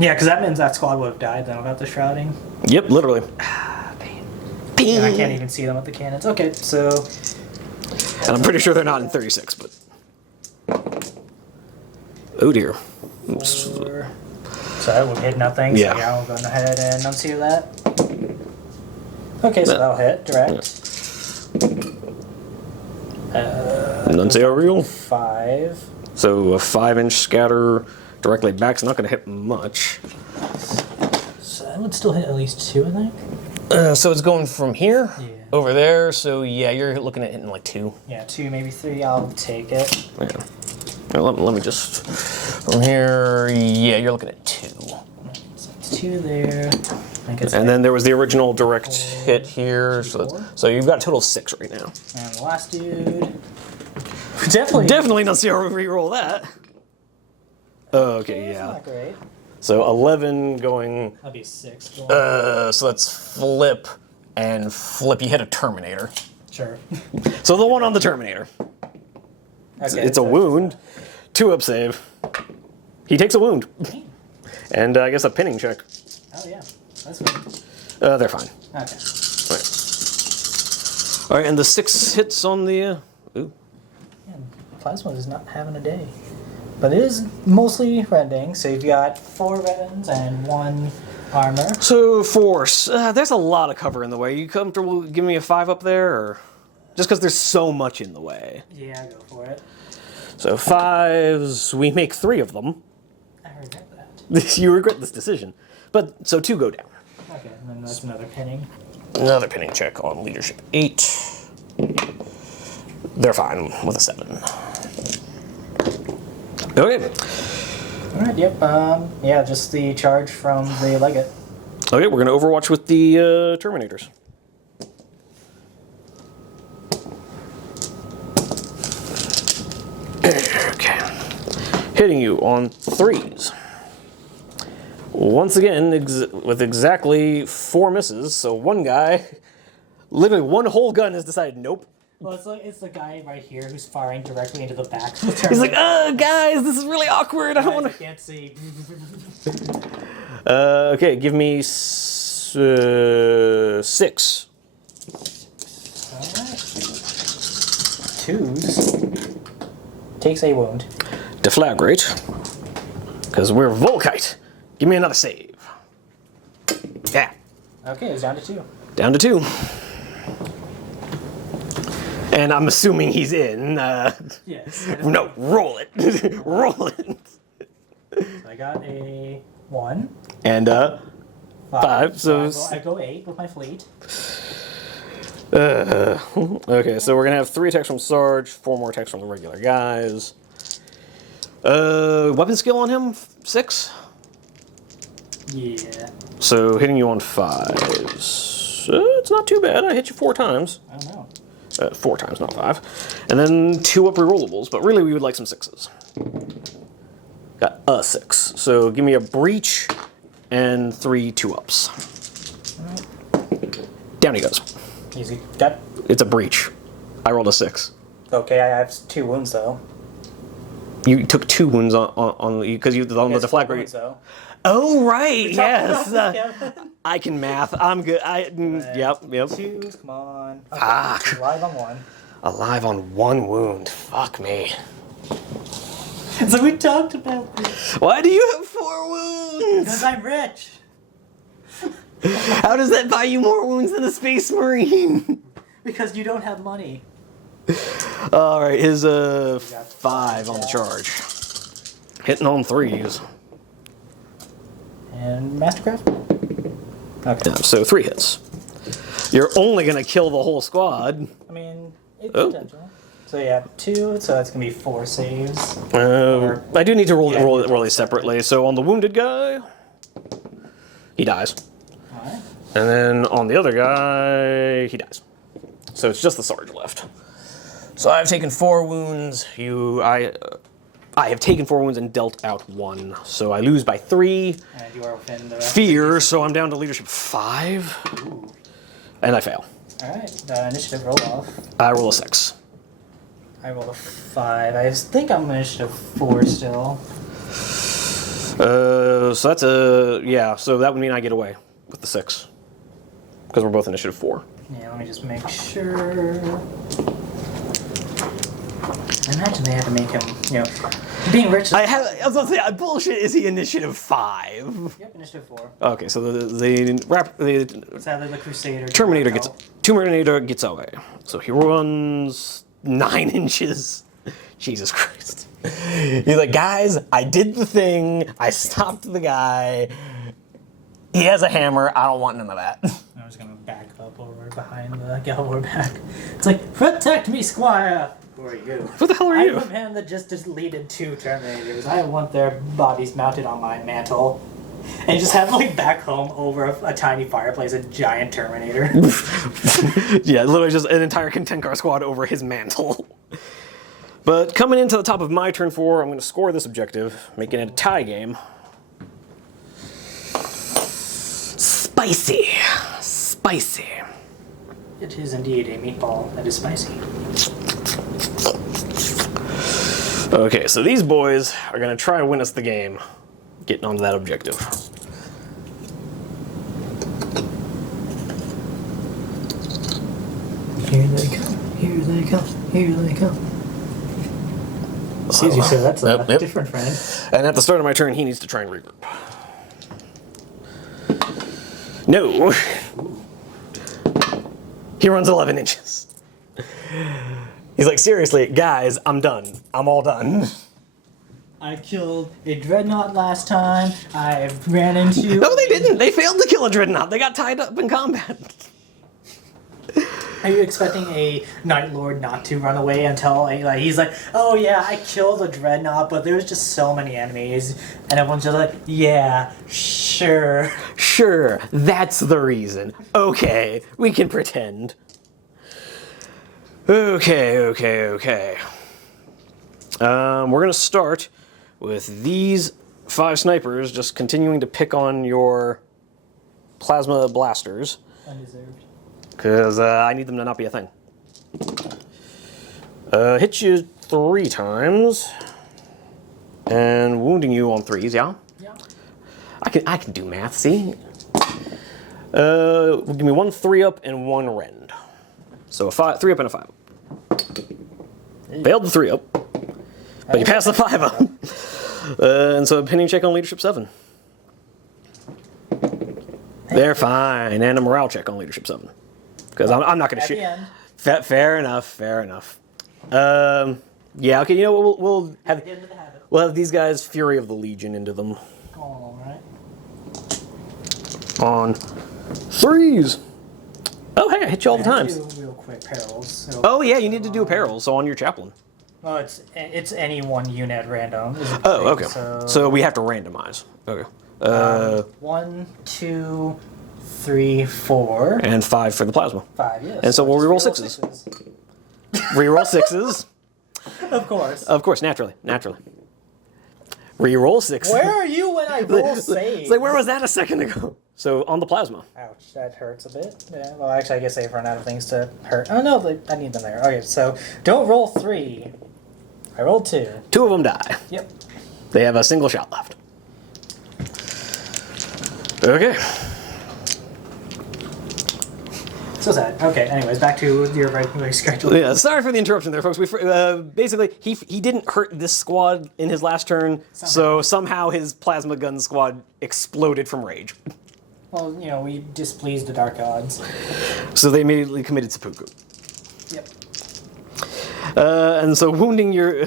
Yeah, because that means that squad would have died then without the shrouding. Yep, literally. Pain. Pain. And I can't even see them with the cannons. Okay, so... And I'm pretty sure they're not in 36, but... Oh dear. Oops. 4. So I would hit nothing. Yeah. So yeah, I'll go ahead and unseal that. Okay, so that'll hit direct. Nuncio reel. 5. So a 5-inch scatter directly back's not going to hit much. So that would still hit at least 2, I think. So it's going from here Yeah. over there. So yeah, you're looking at hitting like 2. Yeah, 2, maybe 3. I'll take it. Yeah. Well, let me just from here. Yeah, you're looking at 2. So it's 2 there. I think it's And then there was the original direct 4, hit here. So 4. so you've got a total of 6 right now. And the last dude. Definitely not see how we re-roll that. Okay, It's yeah. not great. So 11 going. That'd be 6. So that's flip and flip. You hit a Terminator. Sure. So the one on the Terminator. Okay, It's a so wound. 2-up save. He takes a wound. Damn. And I guess a pinning check. Oh yeah, that's good. They're fine. Okay. All right, and the 6 hits on the. Ooh. Yeah, Plasma is not having a day. But it is mostly rending, so you've got 4 weapons and 1 armor. So force. There's a lot of cover in the way. You comfortable giving me a 5 up there, or just because there's so much in the way? Yeah, go for it. So 5s, we make 3 of them. I regret that. You regret this decision, but so 2 go down. Okay, and then that's another pinning. Another pinning check on leadership 8. They're fine with a 7. Okay. Alright, yep, yeah, just the charge from the Legate. Okay, we're gonna Overwatch with the Terminators. Okay. Hitting you on 3s. Once again, with exactly 4 misses, so one guy, literally one whole gun has decided, nope. Well, it's the guy right here who's firing directly into the back. He's like, guys, this is really awkward. I don't want I to. can't see. Okay, give me 6. Alright. 2s. Takes a wound. Deflagrate. Because we're Volkite. Give me another save. Yeah. Okay, it's down to 2. Down to 2. And I'm assuming he's in. Yes. No, roll it. Roll it. So I got a 1. And 5. So I go 8 with my fleet. okay, so we're gonna have 3 attacks from Sarge, 4 more attacks from the regular guys. Weapon skill on him 6. Yeah. So hitting you on 5s. It's not too bad. I hit you 4 times. I don't know. 4 times, not 5. And then 2 up rerollables, but really we would like some 6s. Got a 6. So give me a breach and 3 2-ups. Alright. Down he goes. Easy. Got. It's a breach. I rolled a 6. Okay, I have 2 wounds though. You took 2 wounds on because you on the Yes, 4 deflagrate. wounds, though. Oh right, yes. Kevin. I can math. I'm good. Yep. 2s, come on. Okay, Fuck. Live on 1. Alive on 1 wound. Fuck me. So we talked about this. Why do you have 4 wounds? Because I'm rich. How does that buy you more wounds than a Space Marine? Because you don't have money. All right, his 5 on the charge. Hitting on 3s. And Mastercraft? Okay. Yeah, so 3 hits. You're only gonna kill the whole squad. I mean, it's Oh. potential. So yeah, 2, so that's gonna be 4 saves. I do need to roll Yeah, roll these separately. So on the wounded guy, he dies. Alright. And then on the other guy, he dies. So it's just the Sarge left. So I've taken 4 wounds. I have taken 4 wounds and dealt out 1. So I lose by 3. And you are within the Fear, so I'm down to leadership 5. Ooh. And I fail. Alright, initiative roll off. I roll a 6. I rolled a 5. I think I'm initiative 4 still. So that's a... Yeah, so that would mean I get away with the 6. Because we're both initiative 4. Yeah, let me just make sure. I imagine they had to make him, being rich. I was going to say, bullshit, is he initiative 5? Yep, initiative 4. Okay, so the Sadly, the Crusader. Terminator gets away. So he runs 9 inches. Jesus Christ. He's like, guys, I did the thing. I stopped the guy. He has a hammer. I don't want none of that. I'm just gonna back up over behind the Galvor back. It's like, protect me, Squire! Who are you? What the hell are you? I'm the man that just deleted 2 Terminators. I want their bodies mounted on my mantle. And just have, back home over a tiny fireplace, a giant Terminator. Yeah, literally just an entire Contenkar squad over his mantle. But coming into the top of my turn 4, I'm going to score this objective, making it a tie game. Spicy. Spicy. It is indeed a meatball that is spicy. Okay, so these boys are going to try to win us the game, getting onto that objective. Here they come, here they come, here they come. Excuse you, sir, that's a different friend. And at the start of my turn, he needs to try and regroup. No! He runs 11 inches. He's like, seriously, guys, I'm done. I'm all done. I killed a dreadnought last time. I ran into... No, they didn't. They failed to kill a dreadnought. They got tied up in combat. Are you expecting a Night Lord not to run away until he's like, oh yeah, I killed a dreadnought, but there's just so many enemies, and everyone's just like, yeah, sure. Sure, that's the reason. Okay, we can pretend. Okay. We're gonna start with these 5 snipers just continuing to pick on your plasma blasters. Undeserved. Because I need them to not be a thing. Hit you 3 times. And wounding you on 3s, yeah? Yeah. I can do math, see? Give me 1 3-up and 1 rend. So a 3-up and a 5-up. Failed the 3-up. But you passed the 5-up. And so a pinning check on leadership 7. They're fine. And a morale check on leadership 7. Because I'm not going to shoot. Fair enough. Yeah, okay, you know what, we'll have these guys Fury of the Legion into them. Alright. On 3s. Oh, hey, I hit you all the times. Real quick perils. So Oh, yeah, you need to do a peril, so on your chaplain. well, it's any one unit at random. Oh, okay. So we have to randomize. Okay. 1, 2, 3, 4. And 5 for the plasma. 5, yes. And so we'll reroll 6s. Reroll 6s. Of course. Of course, naturally. Reroll 6s. Where are you when I roll save? It's like, where was that a second ago? So on the plasma. Ouch, that hurts a bit. Yeah, well, actually, I guess I've run out of things to hurt. Oh, no, I need them there. Okay, so don't roll 3. I rolled 2. 2 of them die. Yep. They have a single shot left. Okay. So sad. Okay, anyways, back to your regular schedule. Yeah, sorry for the interruption there, folks. We basically, he didn't hurt this squad in his last turn, so somehow his plasma gun squad exploded from rage. Well, we displeased the Dark Gods. So they immediately committed seppuku. Yep. And so wounding your...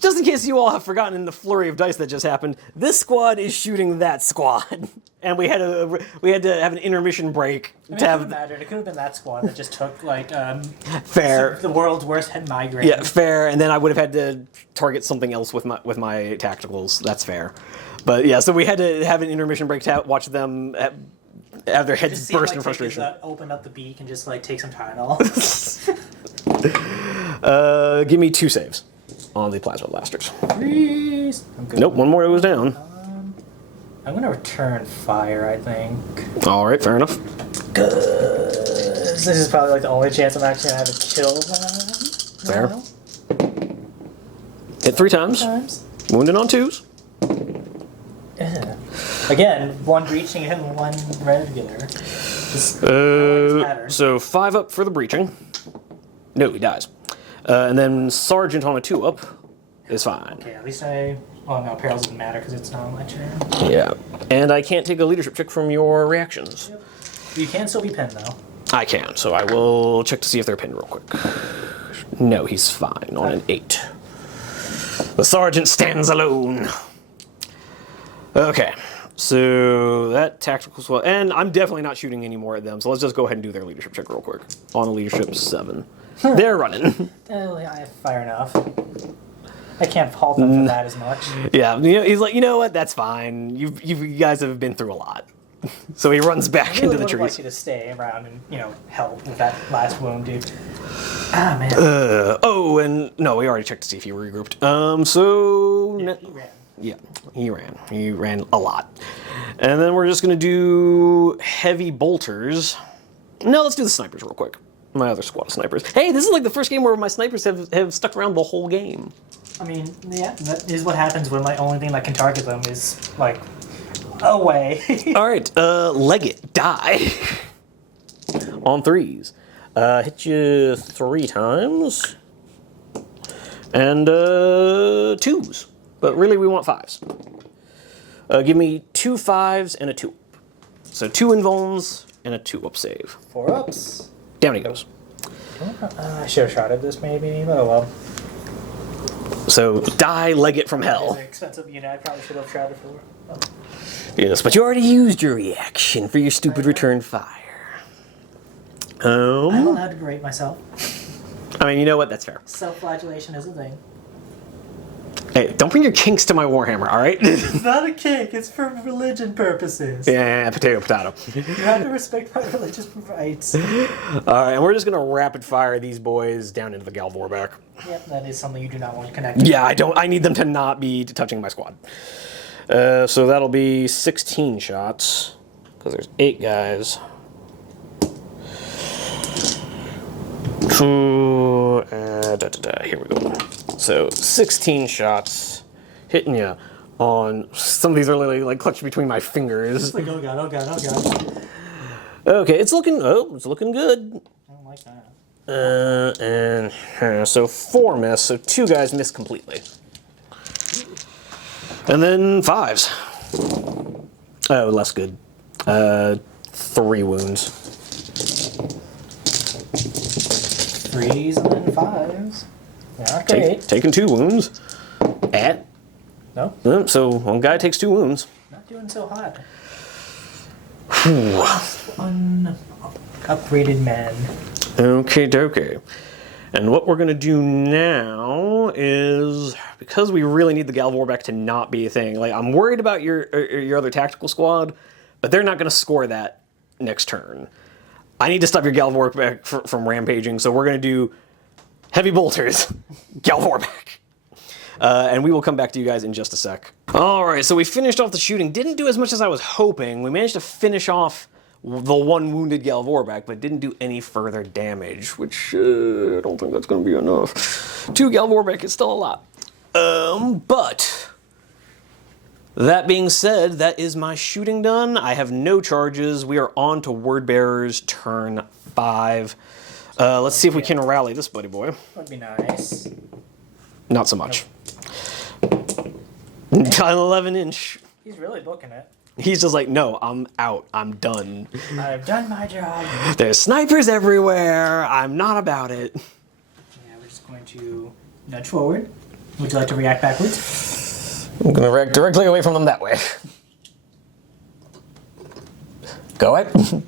Just in case you all have forgotten in the flurry of dice that just happened, this squad is shooting that squad. And we had to have an intermission break I mean, to it have... could have mattered. It could have been that squad that just took, Fair. the world's worst head migraine. Yeah, fair. And then I would have had to target something else with my tacticals. That's fair. But yeah, so we had to have an intermission break to watch them have their heads burst in frustration. Open up the beak and just take some Tylenol. Give me 2 saves. on the plasma blasters. Freeze! I'm good. Nope, one more goes down. I'm gonna return fire, I think. Alright, fair enough. This is probably like the only chance I'm actually gonna have a kill them. Fair. No. Hit 3 times. Wounded on 2s. Yeah. Again, one breaching and one regular. Just So 5 up for the breaching. No, he dies. And then Sergeant on a 2 up is fine. Okay, at least I... Well, no, perils doesn't matter because it's not on my turn. Yeah. And I can't take a leadership check from your reactions. Yep. You can still be pinned, though. I can, so I will check to see if they're pinned real quick. No, he's fine on an 8. The Sergeant stands alone. Okay, so that tactical swell, and I'm definitely not shooting any more at them, so let's just go ahead and do their leadership check real quick. On a leadership 7. They're running. I have fire enough. I can't halt them for that as much. Yeah, you know, he's like, you know what, that's fine. You guys have been through a lot. So he runs back I really into the would have liked trees. you to stay around and, you know, help with that last wound, dude. Ah, man. Oh, and no, we already checked to see if he regrouped. So... Yeah, he ran. Yeah, he ran. He ran a lot. And then we're just going to do heavy bolters. No, let's do the snipers real quick. My other squad of snipers. Hey, this is like the first game where my snipers have stuck around the whole game. I mean, yeah, that is what happens when my only thing that can target them is, like, away. All right, Leggett, die. On 3s. Hit you 3 times. And 2s. But really, we want 5s. Give me 2 5s and a 2 up. So 2 invulns and a 2 up save. 4 ups. Down he goes. I should have shot at this maybe, but oh well. So die, Leggett from It's hell. an expensive unit. I probably should have shot it for. Oh. Yes, but you already used your reaction for your stupid return fire. I'm allowed to berate myself. I mean, you know what? That's fair. Self-flagellation is a thing. Hey, don't bring your kinks to my Warhammer, all right? It's not a kink. It's for religion purposes. Yeah, potato, potato. You have to respect my religious rights. All right, and we're just gonna rapid fire these boys down into the Galvorback. Yep, that is something you do not want to connect. Yeah, I need them to not be touching my squad. So that'll be 16 shots because there's 8 guys. Here we go. So 16 shots hitting you on. Some of these are literally like clutched between my fingers. It's like, oh god, oh god, oh god. Okay, it's looking good. I don't like that. So 4 miss, so 2 guys miss completely. And then 5s. Oh, less good. 3 wounds. 3s and then 5s. Not great. Taking 2 wounds. No, So 1 guy takes 2 wounds. not doing so hot. Whew. Upgraded man. Okay, dokie. And what we're going to do now is, because we really need the Galvorback to not be a thing, like I'm worried about your other tactical squad, but they're not going to score that next turn. I need to stop your Galvorback from rampaging, so we're going to do heavy bolters, Galvorback. And we will come back to you guys in just a sec. All right, so we finished off the shooting. Didn't do as much as I was hoping. We managed to finish off the 1 wounded Galvorback, but didn't do any further damage, which I don't think that's going to be enough. 2 Galvorback is still a lot. But that being said, that is my shooting done. I have no charges. We are on to Wordbearer's turn 5. Let's see if we can rally this buddy boy. That'd be nice. Not so much. 11 inch. He's really booking it. He's just like, no, I'm out. I'm done. I've done my job. There's snipers everywhere. I'm not about it. Yeah, we're just going to nudge forward. Would you like to react backwards? I'm going to react directly away from them that way. Go ahead.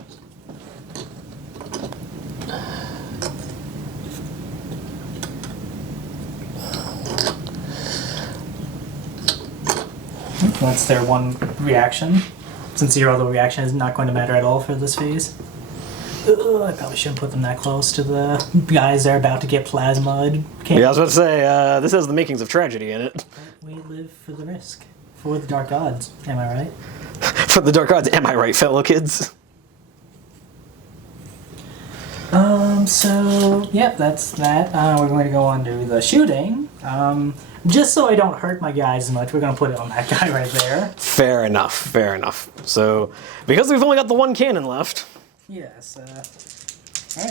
That's their 1 reaction. Since your other reaction is not going to matter at all for this phase. Ugh, I probably shouldn't put them that close to the guys that are about to get plasma'd. Yeah, I was about to say, this has the makings of tragedy in it. We live for the risk. For the dark gods. Am I right? For the dark gods, am I right, fellow kids? So, yep, that's that. We're going to go on to the shooting. Just so I don't hurt my guys as much, we're going to put it on that guy right there. Fair enough, fair enough. So, because we've only got the one cannon left. Yes, alright.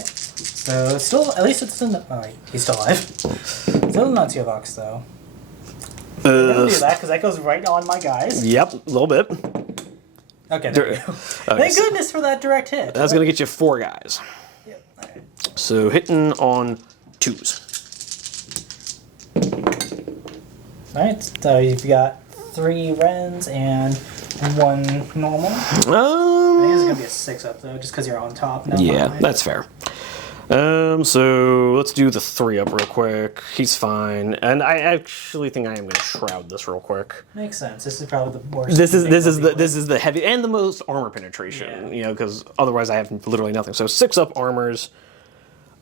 So, still, at least it's in the... Oh, wait, he's still alive. Still not Vox, though. Don't do that, because that goes right on my guys. Yep, a little bit. Okay, there we go. Thank goodness for that direct hit. That's going to get you 4 guys. Yep, alright. So, hitting on 2s. Alright, so you've got 3 Rens and 1 normal. I think it's going to be a 6 up, though, just because you're on top. No, yeah, that's fair. So let's do the 3 up real quick. He's fine, and I actually think I am going to shroud this real quick. Makes sense. This is probably the worst. This is the heavy and the most armor penetration. Yeah. You know, because otherwise I have literally nothing. So 6 up armors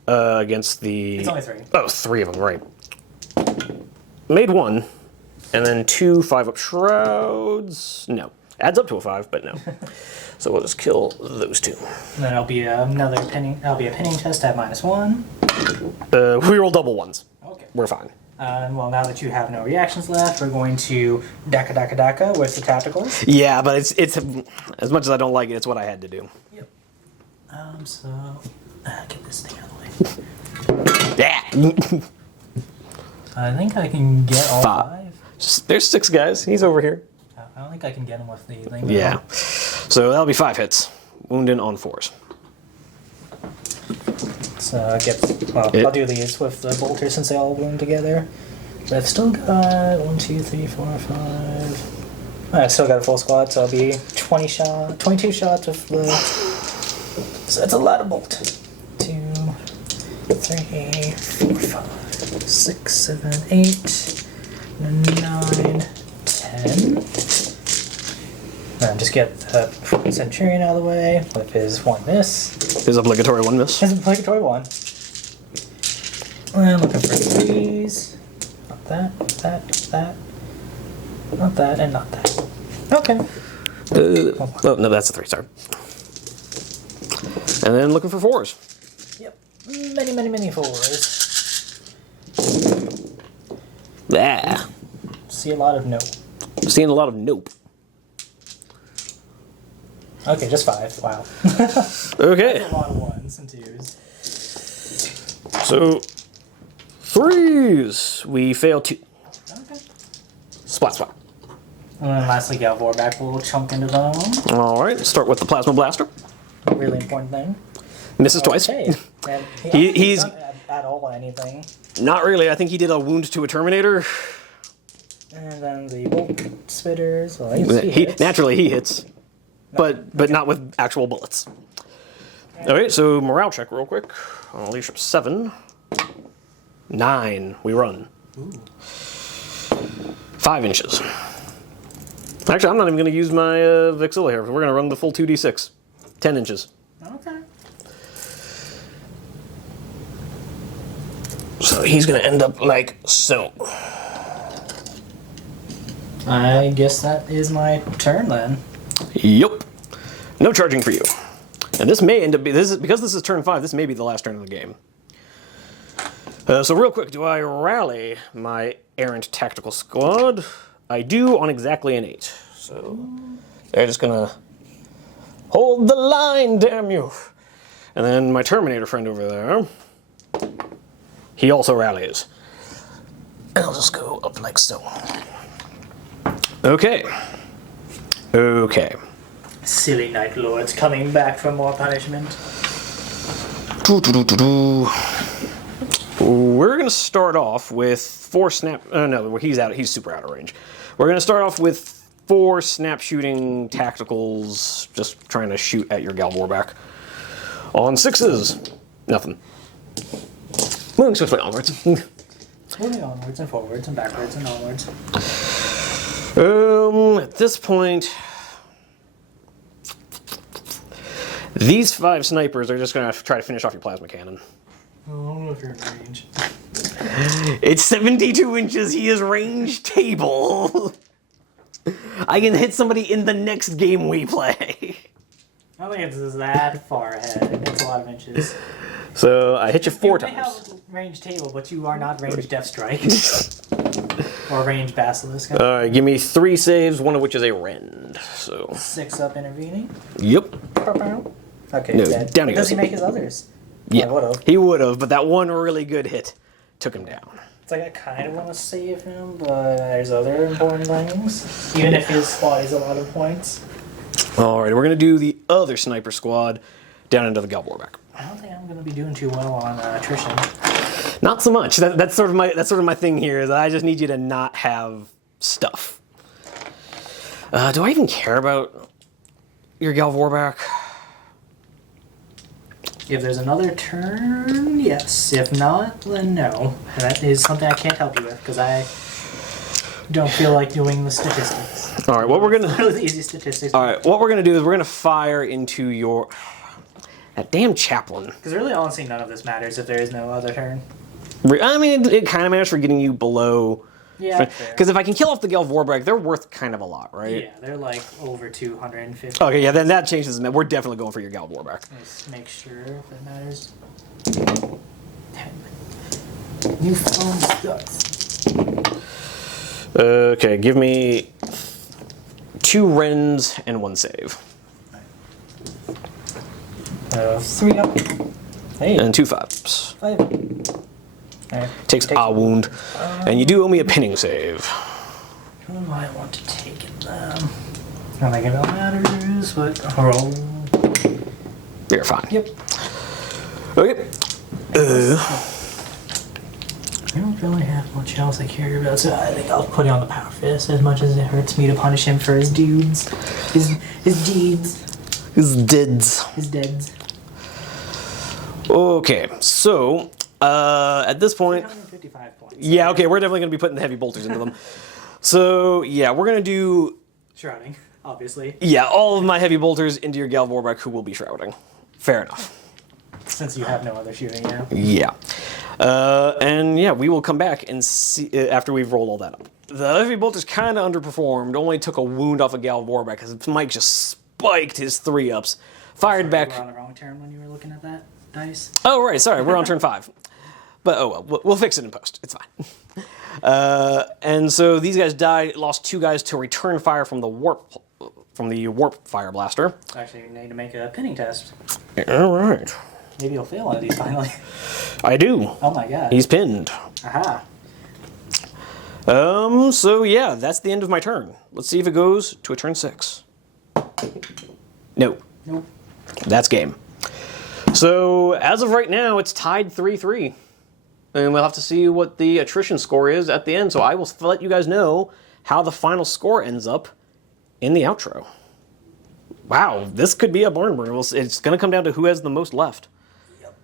against the. It's only 3. Oh, 3 of them, right? Made 1, and then 2 5 up shrouds. No, adds up to a 5, but no. So we'll just kill those 2. And then it'll be another pinning. That'll be a pinning test at -1. We roll double 1s. Okay. We're fine. Well, now that you have no reactions left, we're going to daka with the tacticals. Yeah, but it's as much as I don't like it, it's what I had to do. Yep. So get this thing out of the way. Yeah. I think I can get all 5. There's 6 guys. He's over here. I don't think I can get him with the thing. Yeah. So that'll be 5 hits. Wounded on 4s. So I'll do these with the bolters since they all wound together. But I've still got 1, 2, 3, 4, 5. I've still got a full squad, so I'll be 22 shots with the. So that's a lot of bolt. 2, 3, 4, 5, 6, 7, 8, 9, 10. And just get the Centurion out of the way with his 1 miss. His obligatory 1 miss. His obligatory 1. And looking for 3s. Not that, not that, not that. Not that, and not that. Okay. Oh, no, that's a 3, sorry. And then looking for 4s. Yep. Many 4s. Yeah. See a lot of nope. Seeing a lot of nope. Okay, just 5. Wow. Okay. That's a lot of 1s and 2s. So 3s. We fail 2. Okay. Splat. And then lastly, Galvorback will chunk into them. All right. Start with the plasma blaster. A really important thing. Misses twice. Okay. And He's not at all anything. not really. I think he did a wound to a Terminator. And then the bolt spitters. Well, he hits. Naturally he hits, but not with actual bullets. All right. So morale check real quick. On leadership 7. 9. We run. Ooh. 5 inches. Actually, I'm not even going to use my Vexilla here. We're going to run the full 2d6. 10 inches. Okay. So he's going to end up like so. I guess that is my turn then. Yup. No charging for you. And this may end up because this is turn 5. This may be the last turn of the game. So real quick, do I rally my errant tactical squad? I do on exactly an 8. So they're just gonna hold the line, damn you. And then my Terminator friend over there, he also rallies. And I'll just go up like so. Okay. Silly Night Lords coming back for more punishment. We're going to start off with 4 snap... no, he's super out of range. We're going to start off with 4 snap shooting tacticals, just trying to shoot at your Galvorback. On 6s, nothing. Moving swiftly onwards. Moving onwards and forwards and backwards and onwards. At this point... These 5 snipers are just going to try to finish off your plasma cannon. Oh, I don't know if you're in range. It's 72 inches. He is range table. I can hit somebody in the next game we play. I don't think it's that far ahead. It's a lot of inches. So I hit you 4 times. You may have range table, but you are not range Death Strike. Or range Basilisk. Alright, give me 3 saves, one of which is a rend. So 6 up intervening. Yep. Okay, No, dead. down he Does goes. he make his others? Yeah, I would've. he would have, but that one really good hit took him down. It's like I kind of want to save him, but there's other important things. Even if his squad is a lot of points. Alright, we're going to do the other sniper squad down into the Galvorback. I don't think I'm going to be doing too well on attrition. Not so much. That's sort of my thing here. Is I just need you to not have stuff. Do I even care about your Galvorback? If there's another turn, yes. If not, then no. And that is something I can't help you with because I don't feel like doing the statistics. All right, what we're gonna the easy statistics. All right, what we're gonna do is we're gonna fire into your that damn chaplain. Because really, honestly, none of this matters if there is no other turn. I mean, it kind of matters for getting you below. Yeah, Because if I can kill off the Galvorback, they're worth kind of a lot, right? Yeah, they're like over 250. Okay, yeah, then that changes. We're definitely going for your Galvorback. Let's make sure if it matters. New phone sucks. Okay, give me 2 rends and 1 save. 3 up. Hey. And 2 5s. 5. Right. Takes a wound. And you do owe me a pinning save. Who do I want to take it? I don't think it matters, but roll. You're fine. Yep. Okay. I don't really have much else I care about, so I think I'll put it on the Power Fist as much as it hurts me to punish him for his dudes. His deeds. His deads. His deads. Okay, so at this point, 155 points. yeah, okay, we're definitely going to be putting the heavy bolters into them. So yeah, we're going to do Shrouding, obviously. yeah all of my heavy bolters into your Galvorback, who will be shrouding. Fair enough. Since you have no other shooting now. Yeah, and yeah, we will come back and see after we've rolled all that up. The heavy bolters kind of underperformed. Only took a wound off of Galvorback because Mike just spiked his 3-ups. Fired back. You were on the wrong turn when you were looking at that dice. Oh, right, sorry, we're on turn 5. But oh well, we'll fix it in post. It's fine. And so these guys died, lost 2 guys to return fire from the warp fire blaster. Actually, you need to make a pinning test. All right. Maybe you'll fail one of these finally. I do. Oh my god. He's pinned. Aha. So yeah, that's the end of my turn. Let's see if it goes to a turn 6. No. Nope. That's game. So as of right now, it's tied 3-3. And we'll have to see what the attrition score is at the end. So I will let you guys know how the final score ends up in the outro. Wow, this could be a barn burner. It's going to come down to who has the most left. Yep.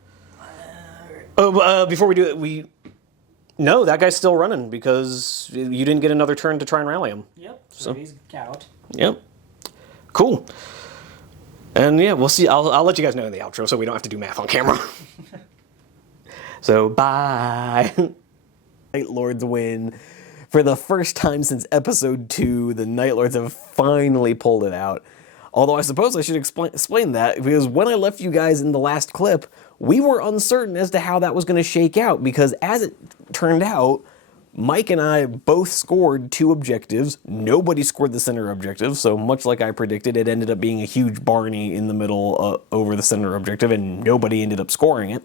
Before we do it, no, that guy's still running because you didn't get another turn to try and rally him. Yep. So he's out. Yep. Cool. And yeah, we'll see. I'll let you guys know in the outro so we don't have to do math on camera. So, bye. Night Lords win. For the first time since episode 2, the Night Lords have finally pulled it out. Although I suppose I should explain that, because when I left you guys in the last clip, we were uncertain as to how that was going to shake out, because as it turned out, Mike and I both scored 2 objectives. Nobody scored the center objective, so much like I predicted, it ended up being a huge Barney in the middle over the center objective, and nobody ended up scoring it.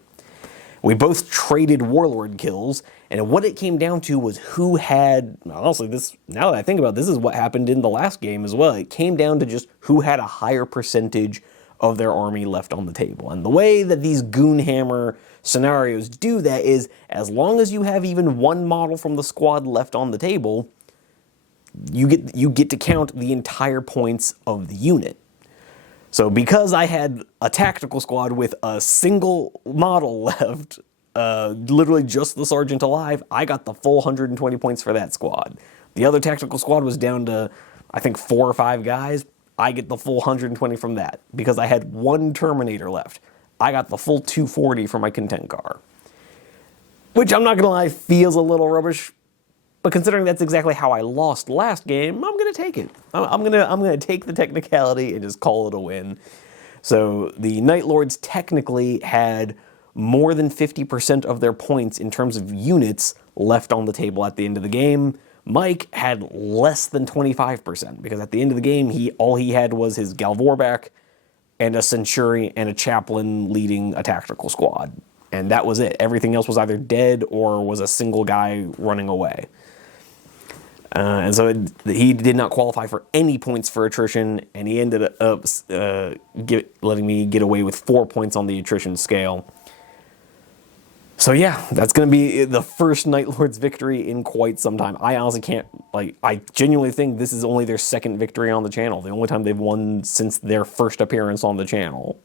We both traded Warlord kills, and what it came down to was who had, honestly, now that I think about it, this is what happened in the last game as well. It came down to just who had a higher percentage of their army left on the table. And the way that these Goonhammer scenarios do that is, as long as you have even 1 model from the squad left on the table, you get to count the entire points of the unit. So because I had a tactical squad with a single model left, literally just the sergeant alive, I got the full 120 points for that squad. The other tactical squad was down to, I think, 4 or 5 guys. I get the full 120 from that. Because I had one Terminator left, I got the full 240 for my content car. Which, I'm not going to lie, feels a little rubbish. But considering that's exactly how I lost last game, I'm going to take it. I'm gonna take the technicality and just call it a win. So the Night Lords technically had more than 50% of their points in terms of units left on the table at the end of the game. Mike had less than 25%, because at the end of the game, all he had was his Galvorback and a Centurion and a Chaplain leading a tactical squad. And that was it. Everything else was either dead or was a single guy running away. And so he did not qualify for any points for attrition, and he ended up letting me get away with 4 points on the attrition scale. So yeah, that's going to be the first Night Lords victory in quite some time. I honestly can't, I genuinely think this is only their second victory on the channel. The only time they've won since their first appearance on the channel.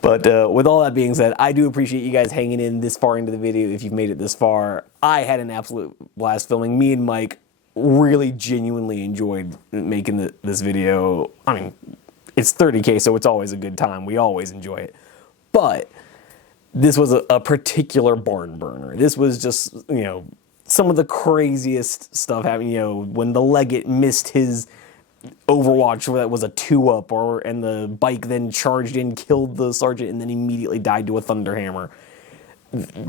But with all that being said, I do appreciate you guys hanging in this far into the video if you've made it this far. I had an absolute blast filming. Me and Mike really genuinely enjoyed making this video. I mean, it's 30K, so it's always a good time. We always enjoy it. But this was a particular barn burner. This was just, some of the craziest stuff happening. When the Legate missed his Overwatch that was a 2-up, and the bike then charged in, killed the sergeant, and then immediately died to a Thunderhammer.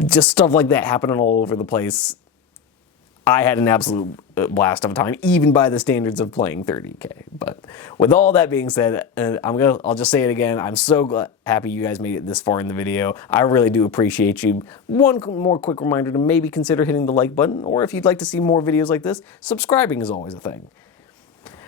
Just stuff like that happening all over the place. I had an absolute blast of a time, even by the standards of playing 30K. But with all that being said, I'll just say it again. I'm so happy you guys made it this far in the video. I really do appreciate you. One more quick reminder to maybe consider hitting the like button, or if you'd like to see more videos like this, subscribing is always a thing.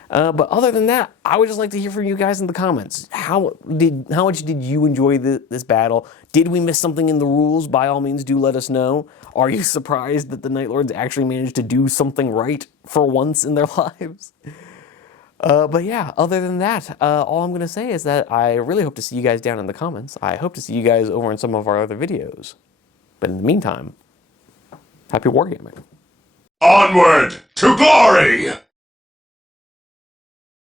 But other than that, I would just like to hear from you guys in the comments. How much did you enjoy this battle? Did we miss something in the rules? By all means, do let us know. Are you surprised that the Night Lords actually managed to do something right for once in their lives? But yeah, other than that, all I'm going to say is that I really hope to see you guys down in the comments. I hope to see you guys over in some of our other videos. But in the meantime, happy wargaming. Onward to glory!